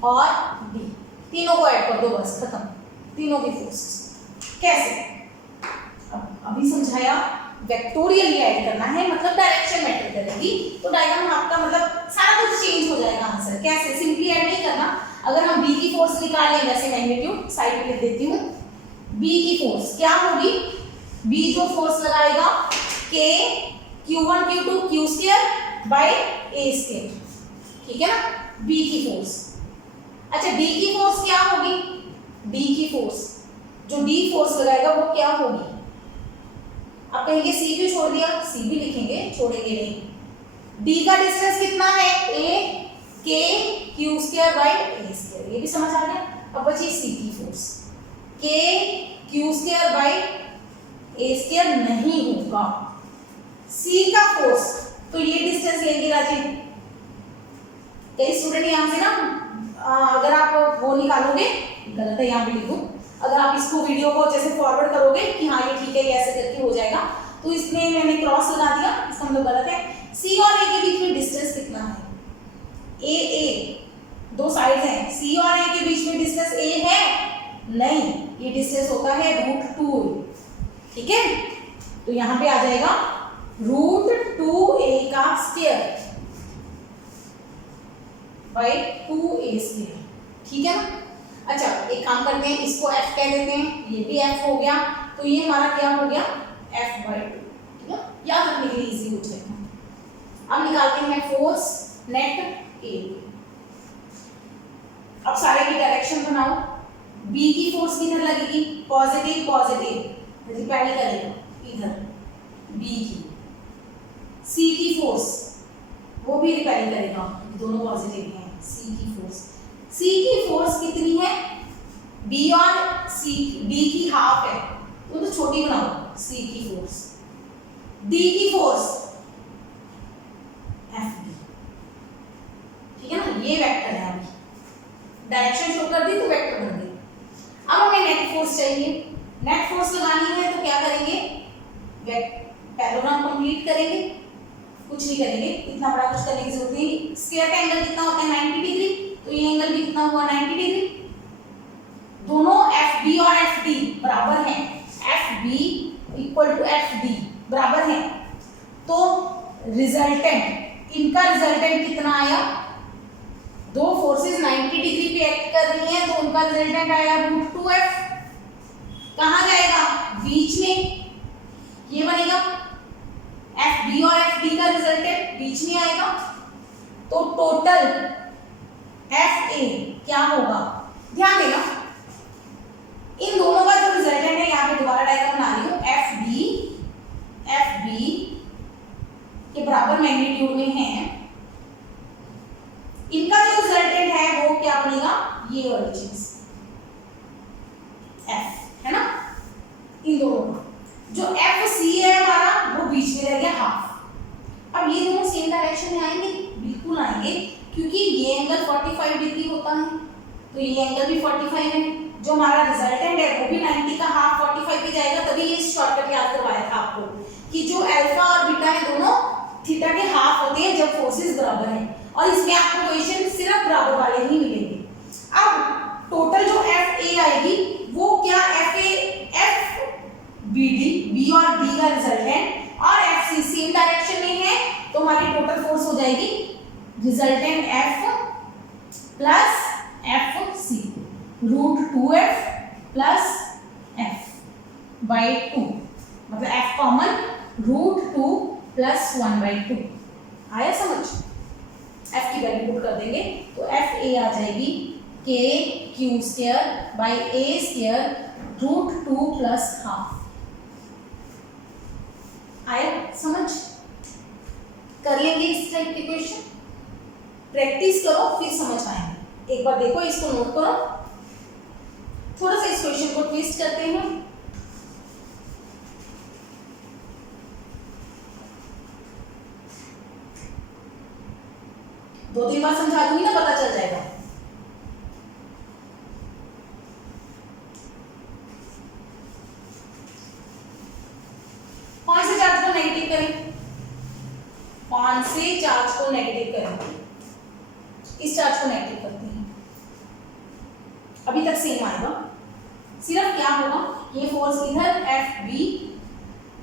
और डी, तीनों को ऐड कर दो बस खत्म, तीनों की फोर्सेस। कैसे, अब अभी समझाया, वेक्टोरियली ऐड करना है, मतलब डायरेक्शन मैटर करेगी, तो डायग्राम आपका मतलब सारा कुछ चेंज हो जाएगा आंसर। कैसे, सिंपली ऐड नहीं करना। अगर हम बी की फोर्स निकाल लें, वैसे मैग्नीट्यूड साइड पे लिख देती हूँ, बी की फोर्स क्या होगी, बी जो फोर्स लगाएगा के Q1 Q2 Q square by A square, ठीक है ना, बी की फोर्स। अच्छा डी की फोर्स क्या होगी, डी की फोर्स, जो डी फोर्स लगाएगा वो क्या होगी, आप कहेंगे सी भी छोड़ दिया, सी भी लिखेंगे, छोड़ेंगे नहीं। डी का डिस्टेंस कितना है, ए के क्यू स्क्वायर बाय ए स्क्वायर, ये भी समझ आ गया। अब बची सी की फोर्स, के क्यू स्क्वायर बाय ए स्क्वायर नहीं होगा, सी का फोर्स तो ये डिस्टेंस लेंगे राजीव। कई स्टूडेंट यहां से ना अगर आप वो निकालोगे, गलत है यहाँ पे लिखूं, अगर आप इसको वीडियो को जैसे फॉरवर्ड करोगे कि हाँ ये ठीक है, ये ऐसे करके हो जाएगा, तो इसमें मैंने क्रॉस लगा दिया, इसका मतलब गलत है। सी और ए के बीच में डिस्टेंस कितना है, ए दो साइड हैं, सी और ए के बीच में डिस्टेंस ए है नहीं, ये डिस्टेंस होता है √2, ठीक है। तो यहाँ पे आ जाएगा √2a का स्क्वायर बाय 2a स्क्वायर, ठीक है ना। अच्छा एक काम करते हैं, इसको f कह देते हैं, ये भी f हो गया, तो ये हमारा क्या हो गया f/2, ठीक है, याद रखने के लिए इजी हो जाएगा। अब निकालते हैं फोर्स नेट A। अब सारे की डायरेक्शन बनाओ, B की फोर्स किधर लगेगी, पॉजिटिव पॉजिटिव रिपेल करेगा इधर B की, C की फोर्स वो भी रिपेल करेगा, दोनों पॉजिटिव हैं, C की फोर्स, C की फोर्स कितनी है, B और C, D की हाफ है तो छोटी बनाओ, C की फोर्स, D की फोर्स FD, ठीक है ना, ये वेक्टर है, अभी डायरेक्शन शो कर दी तो वेक्टर बन गई। अब हमें नेट फोर्स चाहिए, नेट फोर्स लगानी है तो क्या करेंगे, पैरेललोग्राम कंप्लीट करेंगे, कुछ नहीं करेंगे, इतना बड़ा कुछ करने की जरूरत नहीं। स्क्वायर का एंगल कितना होता है 90 डिग्री, तो ये एंगल भी कितना हुआ 90 डिग्री, दोनों FB और FD बराबर हैं, FB इक्वल टू FD बराबर हैं, तो रिजल्टेंट, इनका रिजल्टेंट कितना आया, दो फोर्सेस 90 डिग्री पे एक्ट कर रही हैं, तो उनका रिजल्टेंट आया √2f, कहाँ जाएगा, बीच में, ये बनेगा FB और FD का रिजल्टेंट बीच में आएगा, तो टोटल FA क्या होगा, ध्यान देना इन दोनों का जो रिजल्टेंट है, यहाँ पे दोबारा डायग्राम बना रही हूँ, FB के बराबर मैग्नीट्यूड में है, इनका जो रिजल्टेंट है वो क्या बनेगा, ये वाली चीज F है ना, इन दोनों का जो FC है हमारा वो बीच में रह गया हाफ। अब ये दोनों सेम डायरेक्शन में आएंगे, बिल्कुल आएंगे, क्योंकि ये एंगल 45 डिग्री होता है, तो ये एंगल भी 45 है, जो हमारा रिजल्टेंट है वो भी 90 का हाफ 45 पे जाएगा, तभी ये शॉर्टकट याद करवाया था आपको कि जो अल्फा और बीटा है दोनों थीटा के हाफ होते हैं जब फोर्सेस बराबर हैं, और इसमें आपको क्वेश्चन सिर्फ बराबर वाले ही मिलेंगे। अब टोटल जो एफ ए आएगी वो क्या एफ बी डी, बी और डी का रिजल्टेंट और एफ सी सेम डायरेक्शन में है, तो हमारी टोटल फोर्स हो जाएगी resultant F plus F C root 2f plus F by 2, मतलब एफ कॉमन रूट 2 प्लस 1/2। आया समझ? एफ की वैल्यू पुट कर देंगे तो एफ ए आ जाएगी k q square by a square root 2 plus half. आया समझ? कर लेंगे इस टाइप के क्वेश्चन, प्रैक्टिस करो फिर समझ आएंगे। एक बार देखो, इसको नोट करो, थोड़ा सा इस क्वेश्चन को ट्विस्ट करते हैं। दो तीन बार समझा दूंगी ना, पता चल जाएगा। कौन से चार्ज को नेगेटिव करें? कौन से चार्ज को नेगेटिव करें? इस चार्ज को नेगेटिव करते हैं। अभी तक सेम आएगा, सिर्फ क्या होगा, ये फोर्स इधर एफ बी,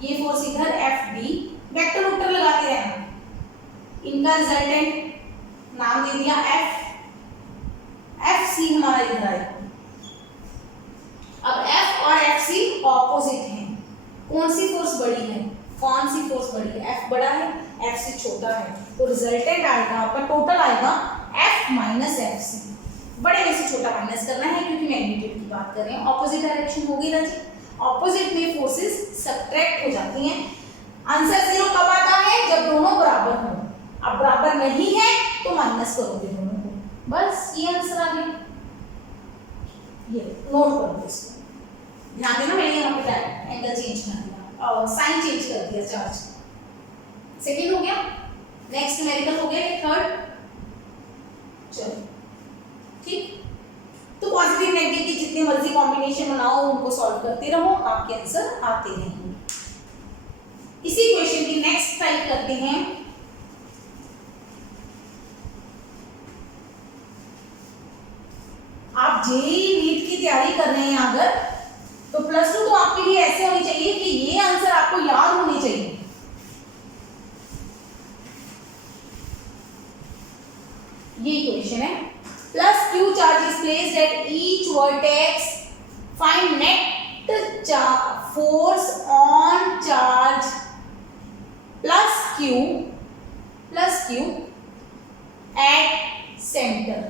ये फोर्स इधर एफ बी, वेक्टर वेक्टर लगाते रहना। इनका रिजल्टेंट नाम दे दिया एफ, एफ सी हमारा इधर आएगा। अब एफ और एफ सी ऑपोजिट हैं, कौन सी फोर्स बड़ी है? कौन सी फोर्स बड़ी है? एफ बड़ा है, एफ सी छोटा है, तो रिजल्टेंट आएगा आपका, टोटल आएगा एफ माइनस एफ सी। बड़े में से छोटा माइनस करना है क्योंकि मैग्नीट्यूड की बात कर रहे हैं। ऑपोजिट डायरेक्शन होगी ना जी, ऑपोजिट में फोर्सेस सब्ट्रैक्ट हो जाती हैं। आंसर 0 कब आता है? जब दोनों बराबर हों। अब बराबर नहीं है तो माइनस करोगे दोनों को, बस ये आंसर आ गया। ये नोट कर दो इसको, ध्यान देना, मैंने यहाँ पे एंगल चेंज कर दिया और साइन चेंज कर दिया चार्ज। सेकंड हो गया, नेक्स्ट न्यूमेरिकल हो गया, ये थर्ड। चलो ठीक, तो पॉजिटिव नेगेटिव की जितने मर्जी कॉम्बिनेशन बनाओ उनको सॉल्व करते रहो, आपके आंसर आते रहेंगे। इसी क्वेश्चन की नेक्स्ट टाइप करते हैं। आप जेईई नीट की तैयारी कर रहे हैं अगर, तो +2 तो आपके लिए ऐसे होनी चाहिए कि ये आंसर आपको याद होने चाहिए। ये इक्वेशन है, plus q charge is placed at each vertex, find net force on charge plus q at center।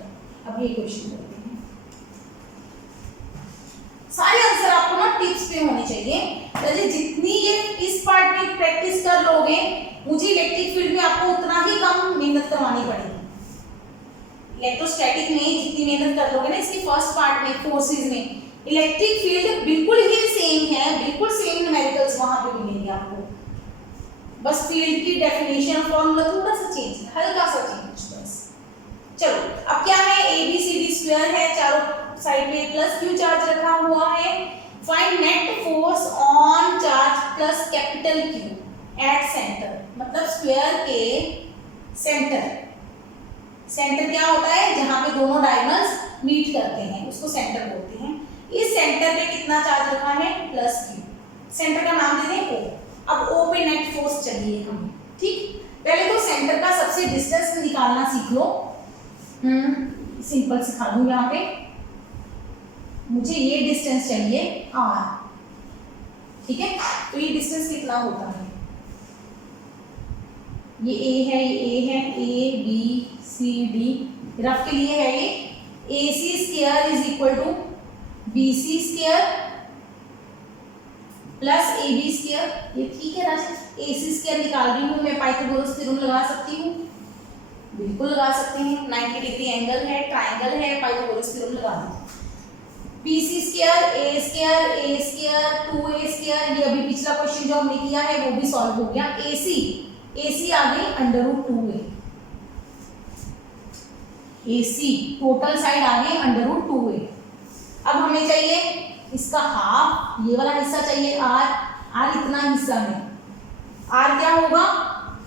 अब ये क्वेश्चन करते हैं, सारे आंसर आपको ना टिप्स पे होने चाहिए। तो जितनी ये इस पार्ट में प्रैक्टिस कर लोगे, मुझे इलेक्ट्रिक फील्ड में आपको उतना ही कम मेहनत करवानी पड़ेगी। इलेक्ट्रोस्टैटिक में जितनी मेहनत कर लोगे ना इसकी फर्स्ट पार्ट में फोर्सेस में, इलेक्ट्रिक फील्ड बिल्कुल ही सेम है, बिल्कुल सेम न्यूमेरिकल्स वहां पे मिलेंगे आपको, बस फील्ड की डेफिनेशन और फॉर्मूला थोड़ा सा चेंज है, हल्का सा चेंज बस। चलो अब क्या है, A B C D square है, चारों साइड में प्लस q चार्ज रखा हुआ है। Find net force on charge plus capital Q at centre, मतलब स्क्वायर के सेंटर। सेंटर क्या होता है? जहां पे दोनों डायगोनल्स मीट करते हैं उसको सेंटर बोलते हैं। इस सेंटर पे कितना चार्ज रखा है? +q। सेंटर का नाम दे दें O। अब O पे नेट फोर्स चाहिए हमें, ठीक। पहले तो सेंटर का सबसे डिस्टेंस निकालना सीख लो। सिंपल सिखा दूं, यहाँ पे मुझे ये डिस्टेंस चाहिए r, ठीक है। तो ये डिस्टेंस कितना होता है? ये a है, ये a है, a b c d, rough के लिए है ये ac square is equal to bc square plus ab square. ये ठीक है राशि, ac स्क्वायर निकाल रही हूँ मैं, पाइथागोरस थ्योरम लगा सकती हूँ, बिल्कुल लगा सकते हैं। 90 डिग्री एंगल है, ट्राइंगल है, पाइथागोरस थ्योरम लगा दीजिए। bc square a square 2a square, ये अभी पिछला क्वेश्चन जो हमने किया है वो भी सॉल्व हो गया। ac आ गई √2a, AC टोटल साइड आ गई √2a। अब हमें चाहिए इसका हाफ, ये वाला हिस्सा चाहिए r इतना हिस्सा में, आर क्या होगा,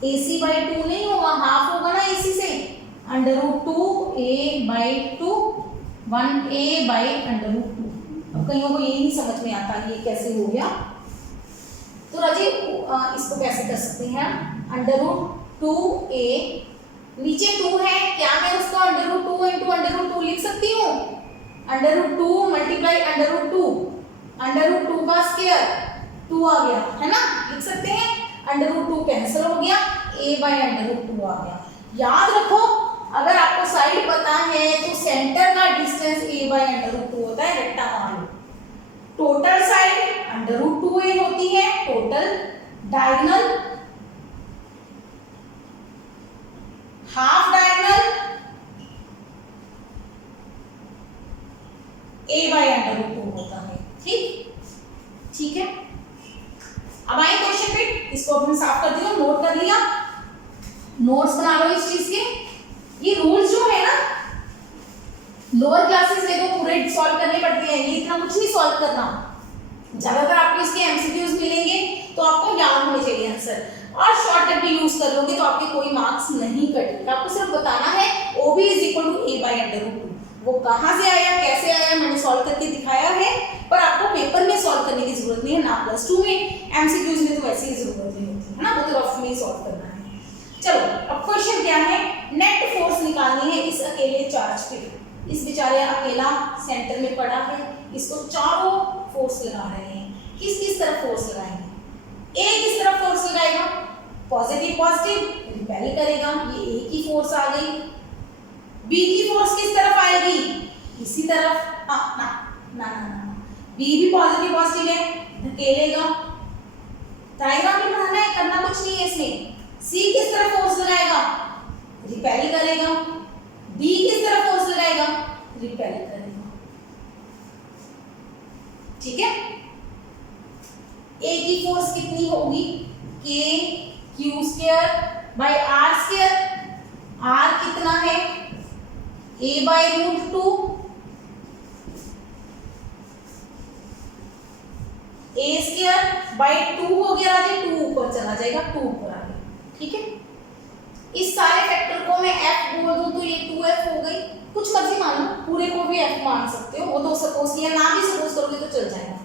AC बाई 2 नहीं होगा, हाफ होगा ना AC से, √2a/2 1a/√2। अब कईयों को ये नहीं समझ में आता ये कैसे हो गया, तो राजी इसको कैसे कर सकते हैं, √2a, नीचे 2 है, क्या मैं उसको √2 × √2 लिख सकती हूँ, √2 मल्टीप्लाई √2, √2 का स्क्वायर 2 आ गया है ना, लिख सकते हैं, √2 कैंसिल हो गया, a/√2 आ गया। याद रखो अगर आपको साइड पता है तो सेंटर का डिस्टेंस a/√2 होता है, रट्टा मार लो। टोटल साइड √2a होती है, total diagonal, half diagonal a/√2 होता है। ठीक है। अब आइए क्वेश्चन पे, इसको अपने साफ कर दिया, नोट कर लिया, नोट्स बना लो इस चीज के। ये रूल्स जो है ना लोअर क्लासेस देखो पूरे सॉल्व करने पड़ते हैं, ये इतना कुछ नहीं सॉल्व करना। ज्यादातर आपको इसके एमसीक्यूज मिलेंगे तो आपको याद होने चाहिए आंसर, और शॉर्टकट भी यूज कर लोगे तो आपके कोई मार्क्स नहीं कटेंगे। आपको सिर्फ बताना है OB = a/√2। वो कहाँ से आया कैसे आया मैंने सॉल्व करके दिखाया है, पर आपको पेपर में सॉल्व करने की जरूरत नहीं है, ना +2 में, एमसीक्यूज में तो वैसे ही जरूरत नहीं होती है ना, वो तो रफ में ही सॉल्व करना है। चलो अब क्वेश्चन क्या है, नेट फोर्स निकालनी है इस अकेले चार्ज पे। इस बेचारे अकेला सेंटर में पड़ा है, इसको चारों फोर्स लगा रहे हैं। किस किस तरफ फोर्स लगाएंगे, ए किस तरफ फोर्स लगाएगा, पॉजिटिव पॉजिटिव रिपेल करेगा, ये ए की फोर्स आ गई। बी की फोर्स किस तरफ आएगी, इसी तरफ, ना ना ना ना ना, बी भी पॉजिटिव पॉजिटिव है, धकेलेगा। डायग्राम भी बनाना है, करना कुछ नहीं है इसमें। सी किस तरफ फोर्स लगाएगा, रिपेल करेगा। डी किस तरफ फोर्स लगाएगा, रिपेल करेगा। ठीक है। ए की फोर्स कितनी होगी, k(q²/r²। r कितना है, a/√2, a²/2 हो गया राजे, 2 ऊपर चला जाएगा, 2 ऊपर आ गया। ठीक है। इस सारे फैक्टर को मैं f बोल दूं तो ये 2f हो गई, कुछ मर्जी मान लो, पूरे को भी f मान सकते हो, वो तो सपोज किया, ना भी सपोज करोगे तो चल जाएगा।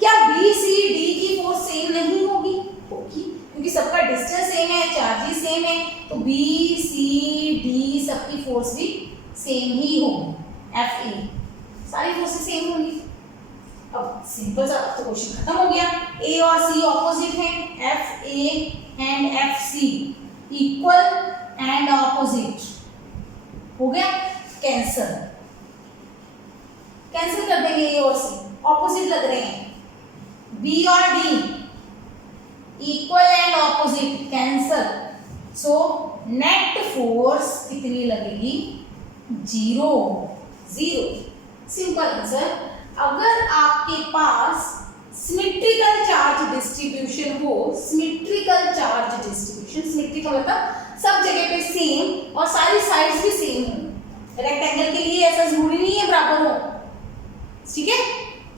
क्या b c d की फोर्स सेम नहीं होगी, होगी, क्योंकि सबका डिस्टेंस सेम है, चार्जेस सेम है, तो b c d सबकी फोर्स भी सेम ही होगी, f a सारी फोर्सेस सेम होंगी। अब सिंपल सा तो क्वेश्चन खत्म हो गया। a और c ऑपोजिट हैं, f a and f c equal and opposite हो गया, कैंसिल कैंसिल कर देंगे, ए और सी ऑपोजिट लग रहे हैं, बी और D equal and opposite, cancel. So net force कितनी लगेगी, 0 0। Simple answer. अगर आपके पास सिमेट्रिकल चार्ज डिस्ट्रीब्यूशन हो, सिमेट्रिकल चार्ज डिस्ट्रीब्यूशन, सिमेट्रिकल मतलब सब जगह पे सेम और सारी साइड्स भी सेम हो। रेक्टेंगल के लिए ऐसा जरूरी नहीं है बराबर हो, ठीक है।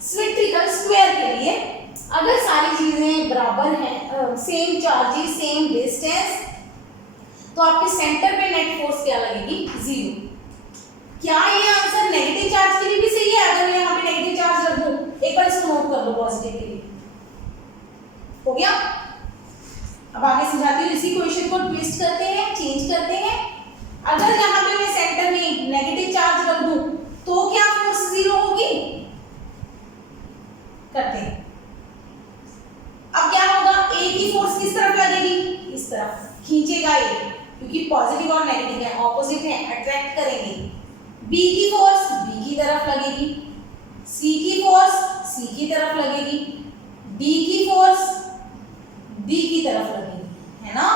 सिमेट्रिकल स्क्वायर के लिए अगर सारी चीजें बराबर हैं, सेम चार्जेस सेम डिस्टेंस, तो आपके सेंटर पे नेट फोर्स क्या लगेगी, 0। क्या ये आंसर नेगेटिव चार्ज के लिए भी सही है, अगर मैं यहाँ पे नेगेटिव चार्ज रख दूं, एक बार इसको नोट कर लो, पॉजिटिव के लिए हो गया। अब आगे समझाती हूँ, इसी क्वेश्चन को ट्विस्ट करते हैं, चेंज करते हैं। अगर यहाँ पे मैं सेंटर में नेगेटिव चार्ज रख दूं तो क्या फोर्स 0 होगी, करते हैं। अब क्या होगा, ए की फोर्स किस तरफ लगेगी, इस तरफ खींचेगा ये, क्योंकि पॉजिटिव और नेगेटिव है, ऑपोजिट है, अट्रैक्ट करेंगे। बी की फोर्स बी की तरफ लगेगी, सी की फोर्स सी की तरफ लगेगी, डी की फोर्स डी की तरफ लगेगी, है ना।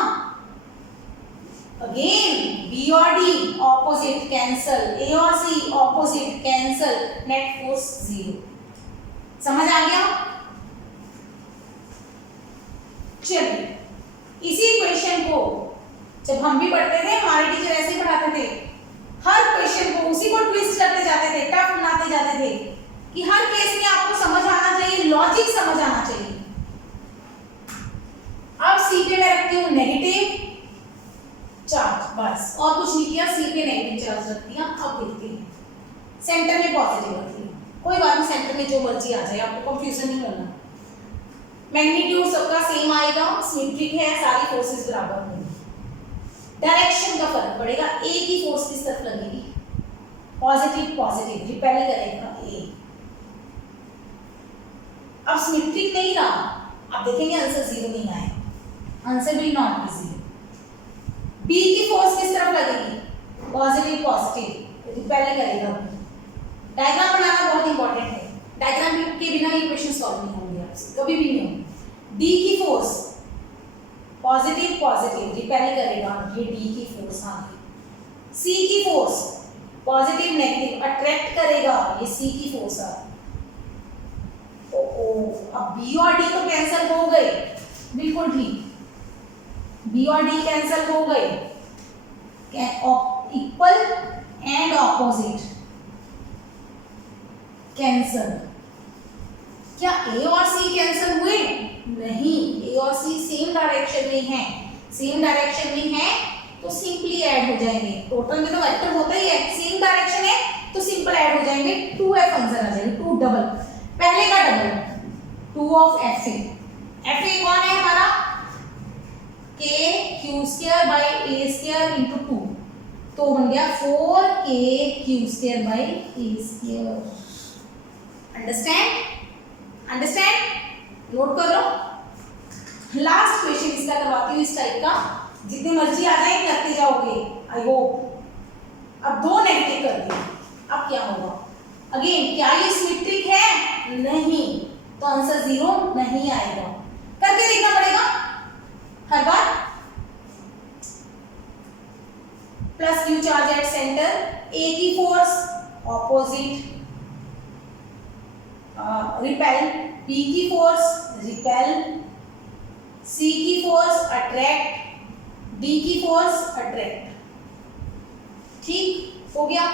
अगेन बी और डी ऑपोजिट, कैंसल, ए और सी ऑपोजिट, कैंसल, नेट फोर्स 0। समझ आ गया। चलिए इसी क्वेश्चन को जब हम भी पढ़ते थे, हमारे टीचर ऐसे ही पढ़ाते थे, हर क्वेश्चन को उसी को ट्विस्ट करते जाते थे, टफ बनाते जाते थे, कि हर केस में आपको समझ आना चाहिए, लॉजिक समझ आना चाहिए। अब सी पे और सी पे नेगेटिव चार्ज रख दिया। अब देखते हैं, सेंटर में पॉजिटिव रख दिया, कोई बात नहीं, सेंटर में जो मर्जी आ जाए, आपको कंफ्यूजन नहीं होना। मैग्नीट्यूड सबका सेम आएगा, सिमेट्रिक है, सारी फोर्सेस बराबर होंगी। डायरेक्शन का फर्क पड़ेगा, ए की फोर्स किस तरफ लगेगी, पॉजिटिव पॉजिटिव, रिपेल करेगा ए। अब सिमेट्रिक नहीं रहा, आप देखेंगे आंसर 0 नहीं आएगा, answer will not be 0। B की फोर्स किस तरफ लगेगी, पॉजिटिव पॉजिटिव, रिपेल करेगा। डायग्राम बनाना बहुत इंपॉर्टेंट है, डायग्राम के बिना ये क्वेश्चन सॉल्व नहीं होंगे आपसे, कभी भी नहीं होंगे। डी की फोर्स पॉजिटिव पॉजिटिव, रिपेल करेगा, ये डी की फोर्स आ गई। सी की फोर्स पॉजिटिव नेगेटिव, अट्रैक्ट करेगा, ये सी की फोर्स आ गई। अब बी और डी तो कैंसिल हो गए, बिल्कुल ठीक, बी और डी कैंसिल हो गए, इक्वल एंड ऑपोजिट कैंसिल। क्या ए और सी कैंसिल हुए, नहीं, ए और सी सेम डायरेक्शन में हैं, सेम डायरेक्शन में हैं तो सिंपली ऐड हो जाएंगे। टोटल में तो वेक्टर होता ही है, सेम डायरेक्शन है तो सिंपल ऐड हो जाएंगे, 2f आंसर आ जाएगा, 2 डबल, पहले का डबल 2 ऑफ एफ ए कौन है हमारा, के q square by a square into 2, तो बन गया 4k Q square by a square. Understand, understand, note कर लो। लास्ट क्वेश्चन इसका करवाती हूँ, इस टाइप का, जितने मर्जी आ जाए करते जाओगे, आई होप। अब 2 नेगेटिव कर दिए, अब क्या होगा, अगेन क्या ये सिमेट्रिक है, नहीं, तो आंसर 0 नहीं आएगा, करके देखना पड़ेगा हर बार। Plus Q charge at centre, A की फोर्स ऑपोजिट रिपेल, बी की फोर्स रिपेल, सी की फोर्स अट्रैक्ट, डी की फोर्स अट्रैक्ट। ठीक हो गया,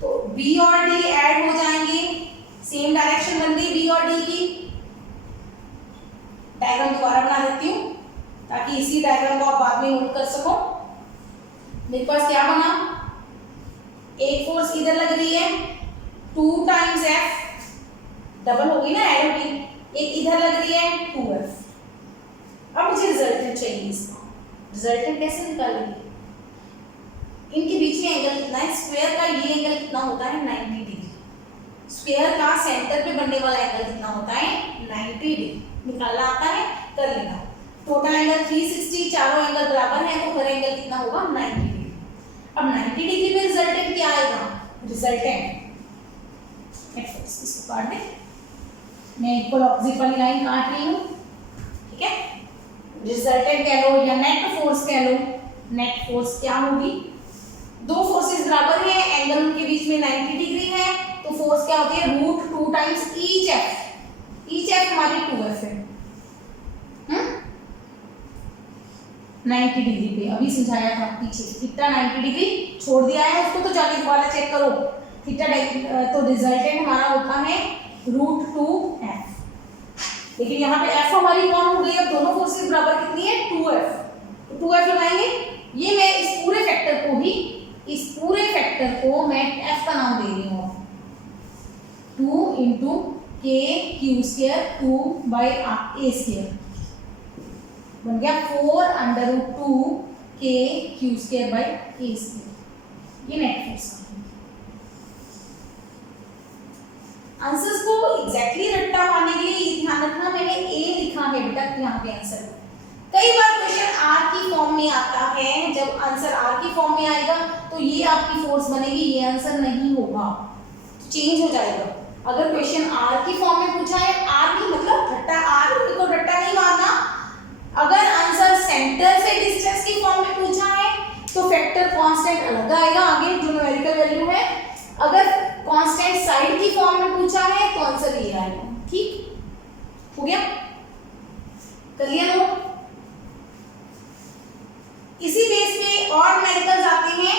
तो बी और डी ऐड हो जाएंगे, सेम डायरेक्शन बन गई बी और डी की। डायग्राम दोबारा बना देती हूँ ताकि इसी डायग्राम को आप बाद में नोट कर सको। मेरे पास क्या बना, एक फोर्स इधर लग रही है, 2 टाइम्स एफ, डबल हो गई ना एरो की, एक इधर लग रही है 2f। अब मुझे रिजल्टेंट चाहिए इसका, रिजल्टेंट कैसे निकालेंगे, इनके बीच में एंगल कितना है, स्क्वायर का ये एंगल कितना होता है 90 डिग्री, स्क्वायर का सेंटर पे बनने वाला एंगल कितना होता है 90 डिग्री, निकालना आता है, कर लेना। टोटल एंगल 360, चारों एंगल बराबर हैं तो हर एंगल कितना होगा 90 डिग्री। अब 90 डिग्री में रिजल्टेंट क्या आएगा, रिजल्टेंट इसको काट दे, मैं इक्वल ऑपोजिट वाली लाइन काट रही हूँ, ठीक है। रिजल्टेंट कह लो या नेट फोर्स कह लो, नेट फोर्स क्या होगी, 2 फोर्सेस बराबर हैं, एंगल उनके बीच में 90 डिग्री है, तो फोर्स क्या होती है √2 times each F, each F हमारी 2f है, 90 डिग्री पे अभी समझाया था पीछे, थीटा 90 डिग्री छोड़ दिया है उसको, तो जाके दोबारा चेक करो, थीटा तो रिजल्टेंट हमारा होता है √2f। लेकिन यहाँ पे f हमारी कौन हो गई, अब दोनों फोर्सेस बराबर कितनी है 2f, तो 2f लगाएंगे। ये मैं इस पूरे फैक्टर को ही, इस पूरे फैक्टर को मैं f का नाम दे रही हूँ, 2 into k Q square 2 by a square, बन गया 4√2 k Q square by a square, ये नेट फोर्स। आंसर्स को एग्जैक्टली रट्टा पाने के लिए ये ध्यान रखना मैंने a लिखा है बेटा यहाँ पे आंसर। कई बार क्वेश्चन r की फॉर्म में आता है, जब आंसर r की फॉर्म में आएगा तो ये आपकी फोर्स बनेगी, ये आंसर नहीं होगा, तो चेंज हो जाएगा। अगर क्वेश्चन r की फॉर्म में पूछा है, r की मतलब रट्टा, r को रट्टा नहीं मारना। अगर आंसर सेंटर से डिस्टेंस की फॉर्म में पूछा है तो फैक्टर कांस्टेंट अलग आएगा आगे जो न्यूमेरिकल वैल्यू है, अगर कांस्टेंट साइड की फॉर्म में पूछा है तो आंसर ये आएगा। ठीक हो गया, कर लिया नोट। इसी बेस पे और न्यूमेरिकल्स आते हैं,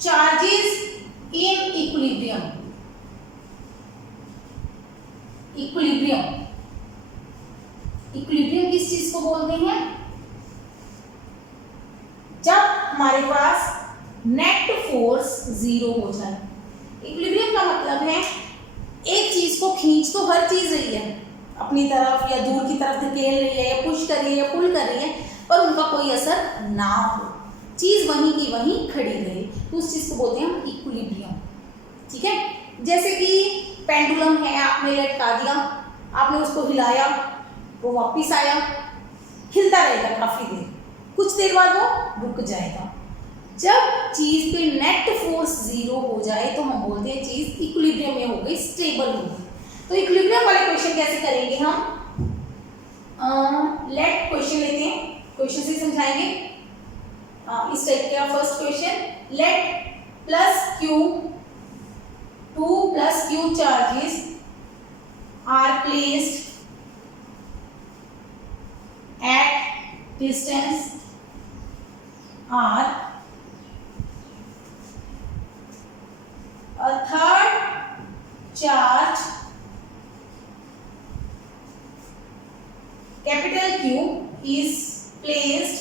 charges in equilibrium, equilibrium, equilibrium किस चीज को बोलते हैं, जब हमारे पास नेट फोर्स जीरो हो जाए। इक्विलिब्रियम का मतलब है एक चीज को खींच तो हर चीज रही है अपनी तरफ, या दूर की तरफ धकेल रही है, या पुश कर रही है, या पुल कर रही है, पर उनका कोई असर ना हो, चीज वहीं की वहीं खड़ी रहे, तो उस चीज को बोलते हैं हम इक्विलिब्रियम। ठीक है, जैसे कि पेंडुलम है, आपने लटका दिया, आपने उसको हिलाया, वो वापिस आया, हिलता रहेगा काफी देर, कुछ देर बाद वो रुक जाएगा। जब चीज पे नेट फोर्स जीरो हो जाए तो हम बोलते हैं चीज इक्विलिब्रियम में हो गई, स्टेबल हो गई। तो इक्विलिब्रियम वाले क्वेश्चन कैसे करेंगे हम? लेट क्वेश्चन लेते हैं, क्वेश्चन से समझाएंगे। इस टाइप का first question, late plus Q, 2 plus q charges are placed at distance r, a third charge capital Q is placed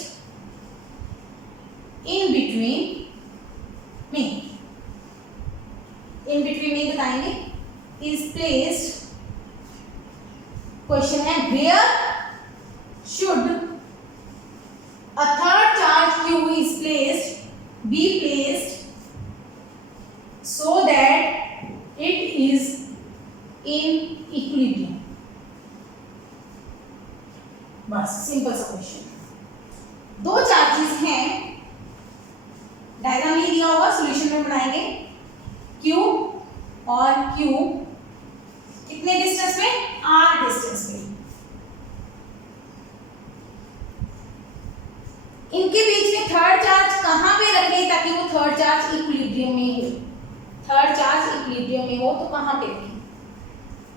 in between में, इन बिटवीन में बताएंगे, इज प्लेस्ड, क्वेश्चन है where should a third charge Q is placed, be placed so that it is in equilibrium. बस simple सा question. दो charges हैं, diagram ये दिया होगा, सॉल्यूशन में बनाएंगे। Q और Q कितने डिस्टेंस पे? R डिस्टेंस पे। इनके बीच में थर्ड चार्ज कहां पे रखें ताकि वो थर्ड चार्ज इक्विलिब्रियम में हो? थर्ड चार्ज इक्विलिब्रियम में हो तो कहां पे रखें?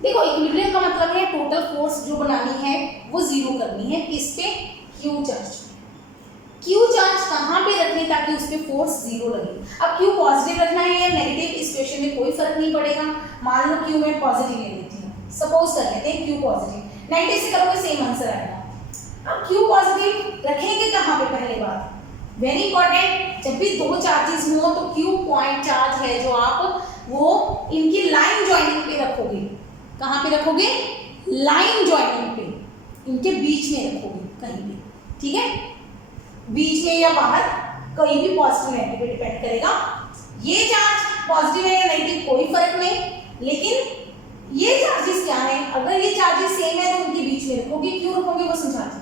देखो, इक्विलिब्रियम का मतलब है टोटल फोर्स जो बनानी है वो जीरो करनी है, किस पे? Q charge. Q चार्ज कहाँ पे रखने ताकि उस पे फोर्स जीरो लगे? अब Q पॉजिटिव रखना है या नेगेटिव, इस क्वेश्चन में कोई फर्क नहीं पड़ेगा। मान लो Q में पॉजिटिव ले लेती हूँ, सपोज कर लेते हैं Q पॉजिटिव, नेगेटिव से करोगे सेम आंसर आएगा। अब Q पॉजिटिव रखेंगे कहाँ पे? पहले बात वेरी इंपॉर्टेंट, जब भी दो चार्जेस हो तो Q पॉइंट चार्ज है जो आप वो इनकी लाइन ज्वाइनिंग पे रखोगे। कहाँ पे रखोगे? लाइन ज्वाइनिंग पे, इनके बीच में रखोगे कहीं भी, ठीक है, बीच में या बाहर, कहीं भी पॉजिटिव नेगेटिव पे डिपेंड करेगा। ये चार्ज पॉजिटिव है या नेगेटिव कोई फर्क नहीं, लेकिन ये चार्जेस क्या है? अगर ये चार्जेस सेम है तो उनके बीच में रखोगे। क्यों रखोगे वो समझाते हैं।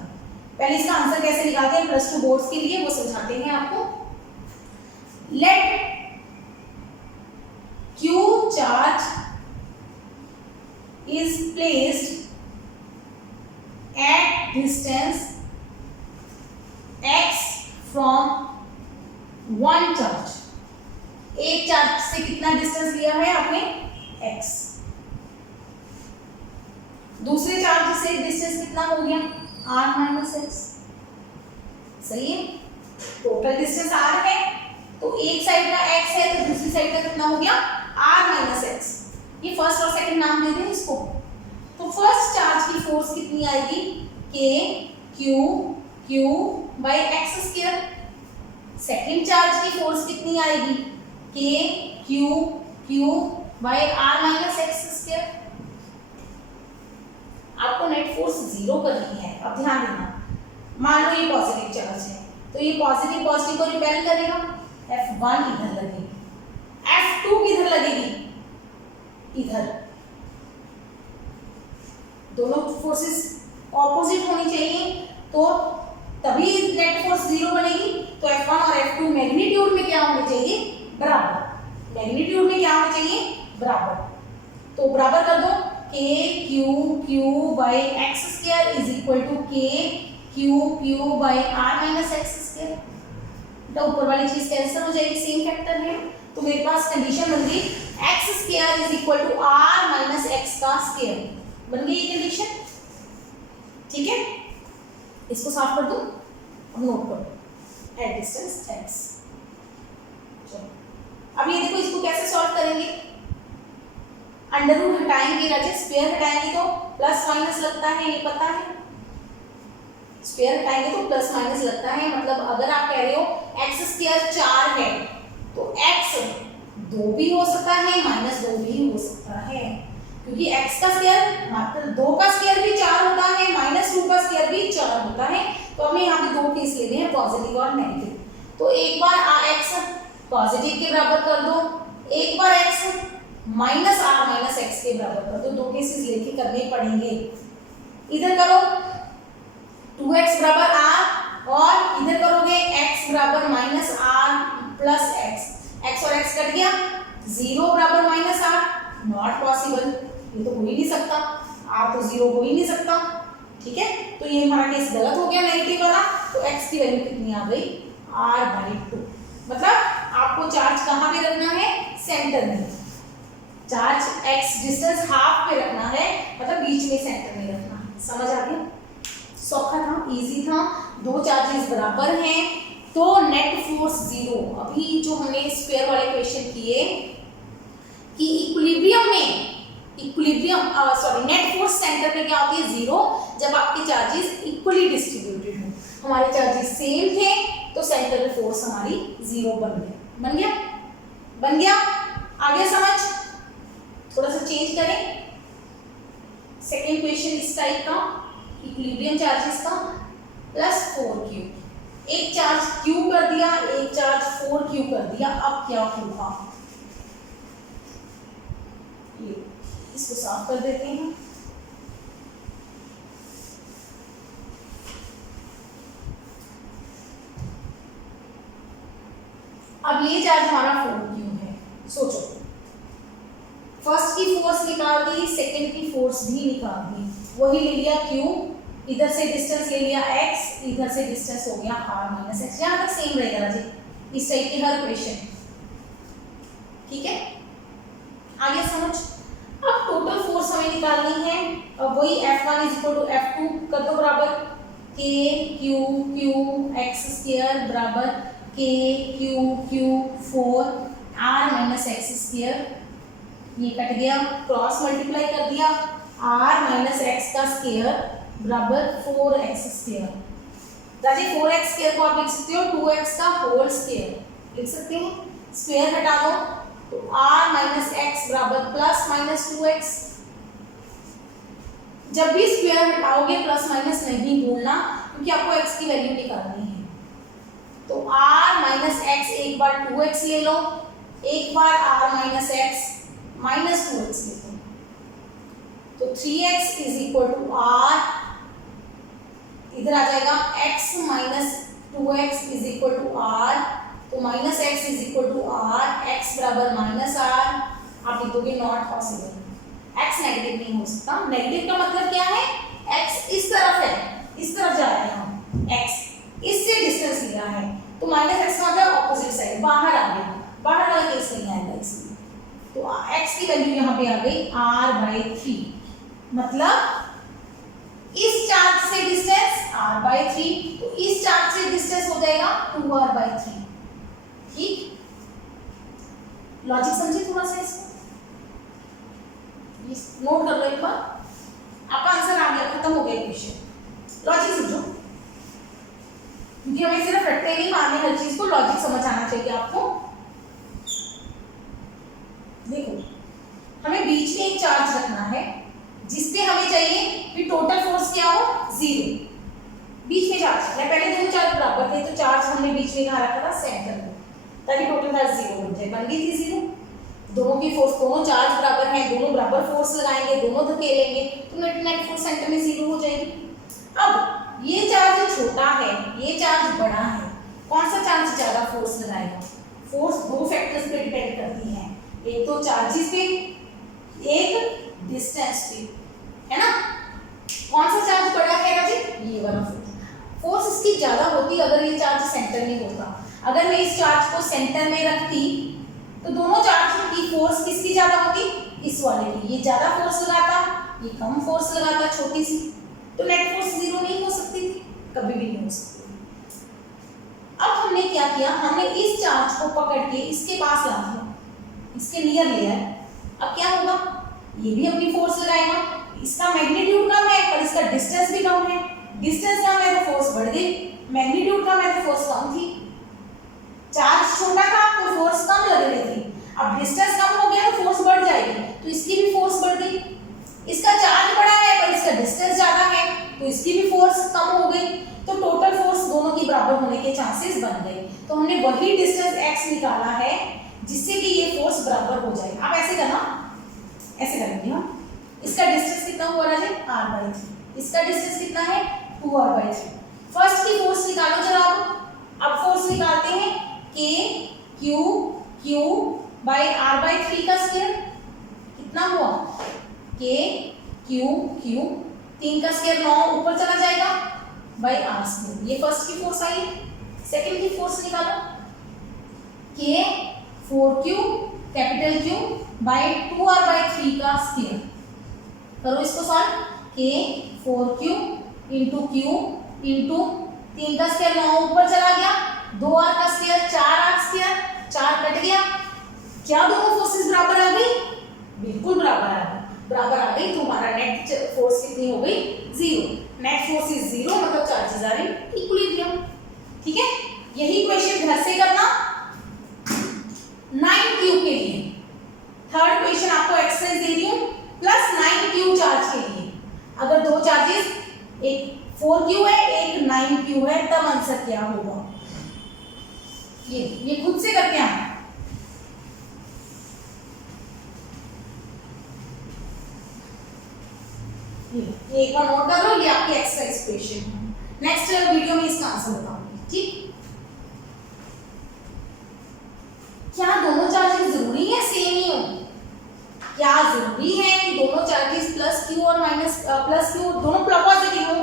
पहले इसका आंसर कैसे निकालते हैं प्लस 2 बोर्ड्स के लिए, वो समझाते हैं आपको। Let Q charge is placed at distance x from one charge। एक चार्ज से कितना डिस्टेंस लिया है आपने? x। दूसरे चार्ज से डिस्टेंस कितना हो गया? r minus x। सही है, टोटल डिस्टेंस r है तो एक साइड का x है तो दूसरी साइड का कितना हो गया? r minus x। ये फर्स्ट और सेकंड नाम दे दें इसको। तो फर्स्ट चार्ज की फोर्स कितनी आएगी? k q by x square. Second charge की फोर्स कितनी आएगी? k q by r minus x square. आपको नेट फोर्स जीरो करनी है। अब ध्यान देना, मान लो ये पॉजिटिव चार्ज है तो ये पॉजिटिव पॉजिटिव को रिपेल करेगा, F1 इधर लगेगी, F2 किधर लगेगी? इधर। दोनों फोर्सेस ऑपोजिट होनी चाहिए तो तभी नेट फोर्स जीरो बनेगी। तो F1 और F2 मैग्नीट्यूड में क्या होने चाहिए? बराबर। मैग्नीट्यूड में क्या होने चाहिए? बराबर। तो बराबर कर दो, k q by x square is equal to k q by r minus x square. तो ऊपर वाली चीज कैंसिल हो जाएगी, सेम फैक्टर है, तो मेरे पास कंडीशन बन गई x square is equal to r minus x का स्क्वायर। बन गई ये कंडीशन, ठीक है। इसको साफ कर दो, अब नोट करो एट डिस्टेंस x। चलो अब ये देखो, इसको कैसे सॉल्व करेंगे? अंडर रूट हटाएंगे, राजे स्क्वायर हटाएंगे तो प्लस माइनस लगता है, ये पता है। स्क्वायर हटाएंगे तो प्लस माइनस लगता है, मतलब अगर आप कह रहे हो एक्स स्क्वायर 4 है तो x 2 भी हो सकता है, -2 भी हो सकता है, क्योंकि x का स्क्वायर मात्र 2 का स्क्वायर भी 4 होता है, -2 का स्क्वायर भी 4 होता है। तो हमें यहाँ पे 2 केस लेने हैं, पॉजिटिव और नेगेटिव। तो एक बार x पॉजिटिव के बराबर कर दो, एक बार x -r-x के बराबर कर दो। 2 केसेस लेके करने पड़ेंगे। इधर करो 2x बराबर r और इधर करोगे x बराबर -r प्लस x और x कट गया, 0 बराबर -r, नॉट पॉसिबल, ये तो हो ही नहीं सकता, r तो 0 हो ही नहीं सकता। ठीक है, तो ये हमारा केस गलत हो गया नेगेटिव वाला। तो x की वैल्यू कितनी आ गई, r/2। मतलब आपको चार्ज कहाँ पे रखना है, सेंटर में। चार्ज x डिस्टेंस हाफ पे रखना है, मतलब बीच में सेंटर में रखना है। समझ आ गया, सौखा था, इजी था। 2 चार्जेस बराबर हैं तो नेट फोर्स 0। अभी जो हमने स्क्वायर वाले क्वेश्चन किए कि इक्विलिब्रियम में नेट फोर्स सेंटर में क्या होती है, 0, जब आपके चार्जेस इक्वली डिस्ट्रीब्यूटेड हो। हमारे चार्जेस सेम थे तो सेंटर में फोर्स हमारी 0 बन गया। आगे समझ, थोड़ा सा चेंज करें। सेकेंड क्वेश्चन इस टाइप का, इक्विलिब्रियम चार्जेस का +4q। एक चार्ज q कर दिया, एक चार्ज 4q कर दिया। अब क्या होगा, इसको साफ कर देते हैं। अब ये चार्ज हमारा 4q है। सोचो, फर्स्ट की फोर्स निकाल दी, सेकंड की फोर्स भी निकाल दी, वही ले लिया q, इधर से डिस्टेंस ले लिया x, इधर से डिस्टेंस हो गया r-x। यहाँ तक सेम रहेगा जी, इस टाइप के हर क्वेश्चन। ठीक है, आगे समझ। अब टोटल फोर्स हमें निकालनी है, अब वही F1 = F2 कर दो बराबर k q q x² बराबर k q q 4 r-x²। ये कट गया, क्रॉस मल्टीप्लाई कर दिया, r-x का स्क्वायर बराबर 4x²। राजी 4x² को आप लिख सकते हो 2x का होल स्क्वायर लिख सकते हैं। स्क्वायर हटा दो तो r-x बराबर +-2x। जब भी स्क्वायर हटाओगे प्लस माइनस नहीं भूलना, क्योंकि आपको x की वैल्यू निकालनी है। तो r-x एक बार 2x ले लो, एक बार r-x -2x ले लो, तो 3x = r, इधर आ जाएगा x -2x = r, तो -x = r, x बराबर -r। आप लिखोगे नॉट पॉसिबल, x नेगेटिव नहीं हो सकता। नेगेटिव का मतलब क्या है, x इस तरफ है, इस तरफ जा रहे हैं, x इससे डिस्टेंस लिया है, तो -x मतलब ऑपोजिट साइड, बाहर आ गया, बाहर वाला केस नहीं आएगा इसमें। तो x की वैल्यू यहाँ पे आ गई r/3, मतलब इस चार्ज से डिस्टेंस r/3, तो इस चार्ज से डिस्टेंस हो जाएगा 2r/3। ठीक, लॉजिक समझे थोड़ा सा इसको, नोट कर लो एक बार। आपका आंसर आ गया, खत्म हो गया क्वेश्चन। लॉजिक समझो, क्योंकि हमें सिर्फ रट्टे नहीं मारने, हर चीज को लॉजिक समझ आना चाहिए आपको। देखो, हमें बीच में एक चार्ज रखना है जिसपे हमें चाहिए कि टोटल फोर्स क्या हो, 0। बीच में चार्ज है, पहले दोनों चार्ज बराबर थे तो चार्ज हमने बीच में कहाँ रखा था, सेंटर में, ताकि टोटल चार्ज 0 बन जाए। बन गई थी 0। दोनों की फोर्स, दोनों चार्ज बराबर हैं, दोनों बराबर फोर्स लगाएंगे, दोनों धकेलेंगे तो नेट फोर्स सेंटर में 0 हो जाएगी। अब ये चार्ज छोटा है, ये चार्ज बड़ा है, कौन सा चार्ज ज्यादा फोर्स लगाएगा? फोर्स 2 फैक्टर्स पे डिपेंड करती है, एक तो चार्जेस पे, एक डिस्टेंस पे, है ना। कौन सा चार्ज बड़ा है राजी? ये वाला फोर्स इसकी ज्यादा होती अगर ये चार्ज सेंटर में होता। अगर मैं इस चार्ज को सेंटर में रखती तो दोनों चार्ज की फोर्स किसकी ज्यादा होती, इस वाले की। ये ज्यादा फोर्स लगाता, ये कम फोर्स लगाता, छोटी सी, तो नेट फोर्स 0 नहीं हो सकती थी, कभी भी नहीं हो सकती। अब हमने क्या किया, हमने इस चार्ज को पकड़ के इसके पास ला दिया, इसके नियर लिया है। अब क्या होगा, ये भी अपनी फोर्स लगाएगा, इसका मैग्नीट्यूड कम है पर इसका डिस्टेंस भी कम है। डिस्टेंस कम है तो फोर्स बढ़ गई, मैग्नीट्यूड कम है तो फोर्स कम थी। चार्ज छोटा था तो फोर्स कम लग रही थी, अब डिस्टेंस कम हो गया तो फोर्स बढ़ जाएगी, तो इसकी भी फोर्स बढ़ गई। इसका चार्ज बड़ा है पर इसका डिस्टेंस ज्यादा है, तो इसकी भी फोर्स कम हो गई। तो टोटल फोर्स दोनों की बराबर होने के चांसेस बन गए। तो हमने वही डिस्टेंस x निकाला है जिससे कि ये फोर्स बराबर हो जाए। आप ऐसे करना, ऐसे करेंगे हम। इसका डिस्टेंस कितना हुआ राजे? r/3। इसका डिस्टेंस कितना है? 2r/3। फर्स्ट की फोर्स निकालो जरा। अब फोर्स निकालते हैं k q by r/3 का स्क्वायर कितना हुआ? k q 3 का स्क्वायर 9 ऊपर चला जाएगा by r²। ये फर्स्ट की फोर्स आई। सेकंड की फोर्स निकालो k 4q capital Q by 2r/3 का स्क्वायर। करो इसको solve. k 4q into q into 3 का स्क्वायर 9 ऊपर चला गया, 2r का स्क्वायर 4r स्क्वायर, 4 कट गया। क्या दोनों फोर्सेस बराबर आ गई? बिल्कुल बराबर आ गई। बराबर आ गई तो हमारा नेट फोर्स कितनी हो गई? 0। नेट फोर्स इज 0 मतलब चार्जेस आर इन इक्विलिब्रियम। ठीक है, यही क्वेश्चन घर से करना 9q के लिए। थर्ड क्वेश्चन आपको एक्सरसाइज दे रही हूं प्लस 9q चार्ज के लिए। अगर दो चार्जेस, एक 4q है एक 9q है, तब आंसर क्या होगा? ये खुद से करके आना। ये एक बार नोट कर लो, ये आपकी एक्सरसाइज क्वेश्चन है। नेक्स्ट वीडियो में इसका आंसर बताऊंगी। ठीक, क्या दोनों चार्जेस जरूरी है सेम ही हो? क्या जरूरी है कि दोनों चार्जेस प्लस q और माइनस प्लस q दोनों पॉजिटिव हो?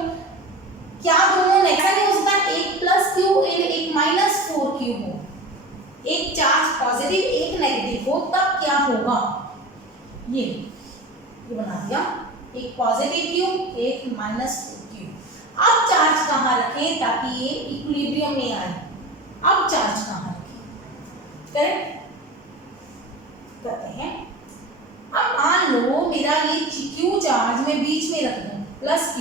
क्या दोनों ऐसा नहीं हो सकता एक प्लस q एक माइनस 4q हो? एक चार्ज पॉजिटिव एक नेगेटिव हो तब क्या होगा? ये बना दिया, एक पॉजिटिव q एक माइनस 4q। अब चार्ज कहाँ रखें ताकि ये इक्विलिब्रियम में आए? अब चार्ज कहाँ रखें? करेक्ट करते हैं। अब मान लो मेरा ये q चार्ज में बीच में रख दूं, प्लस q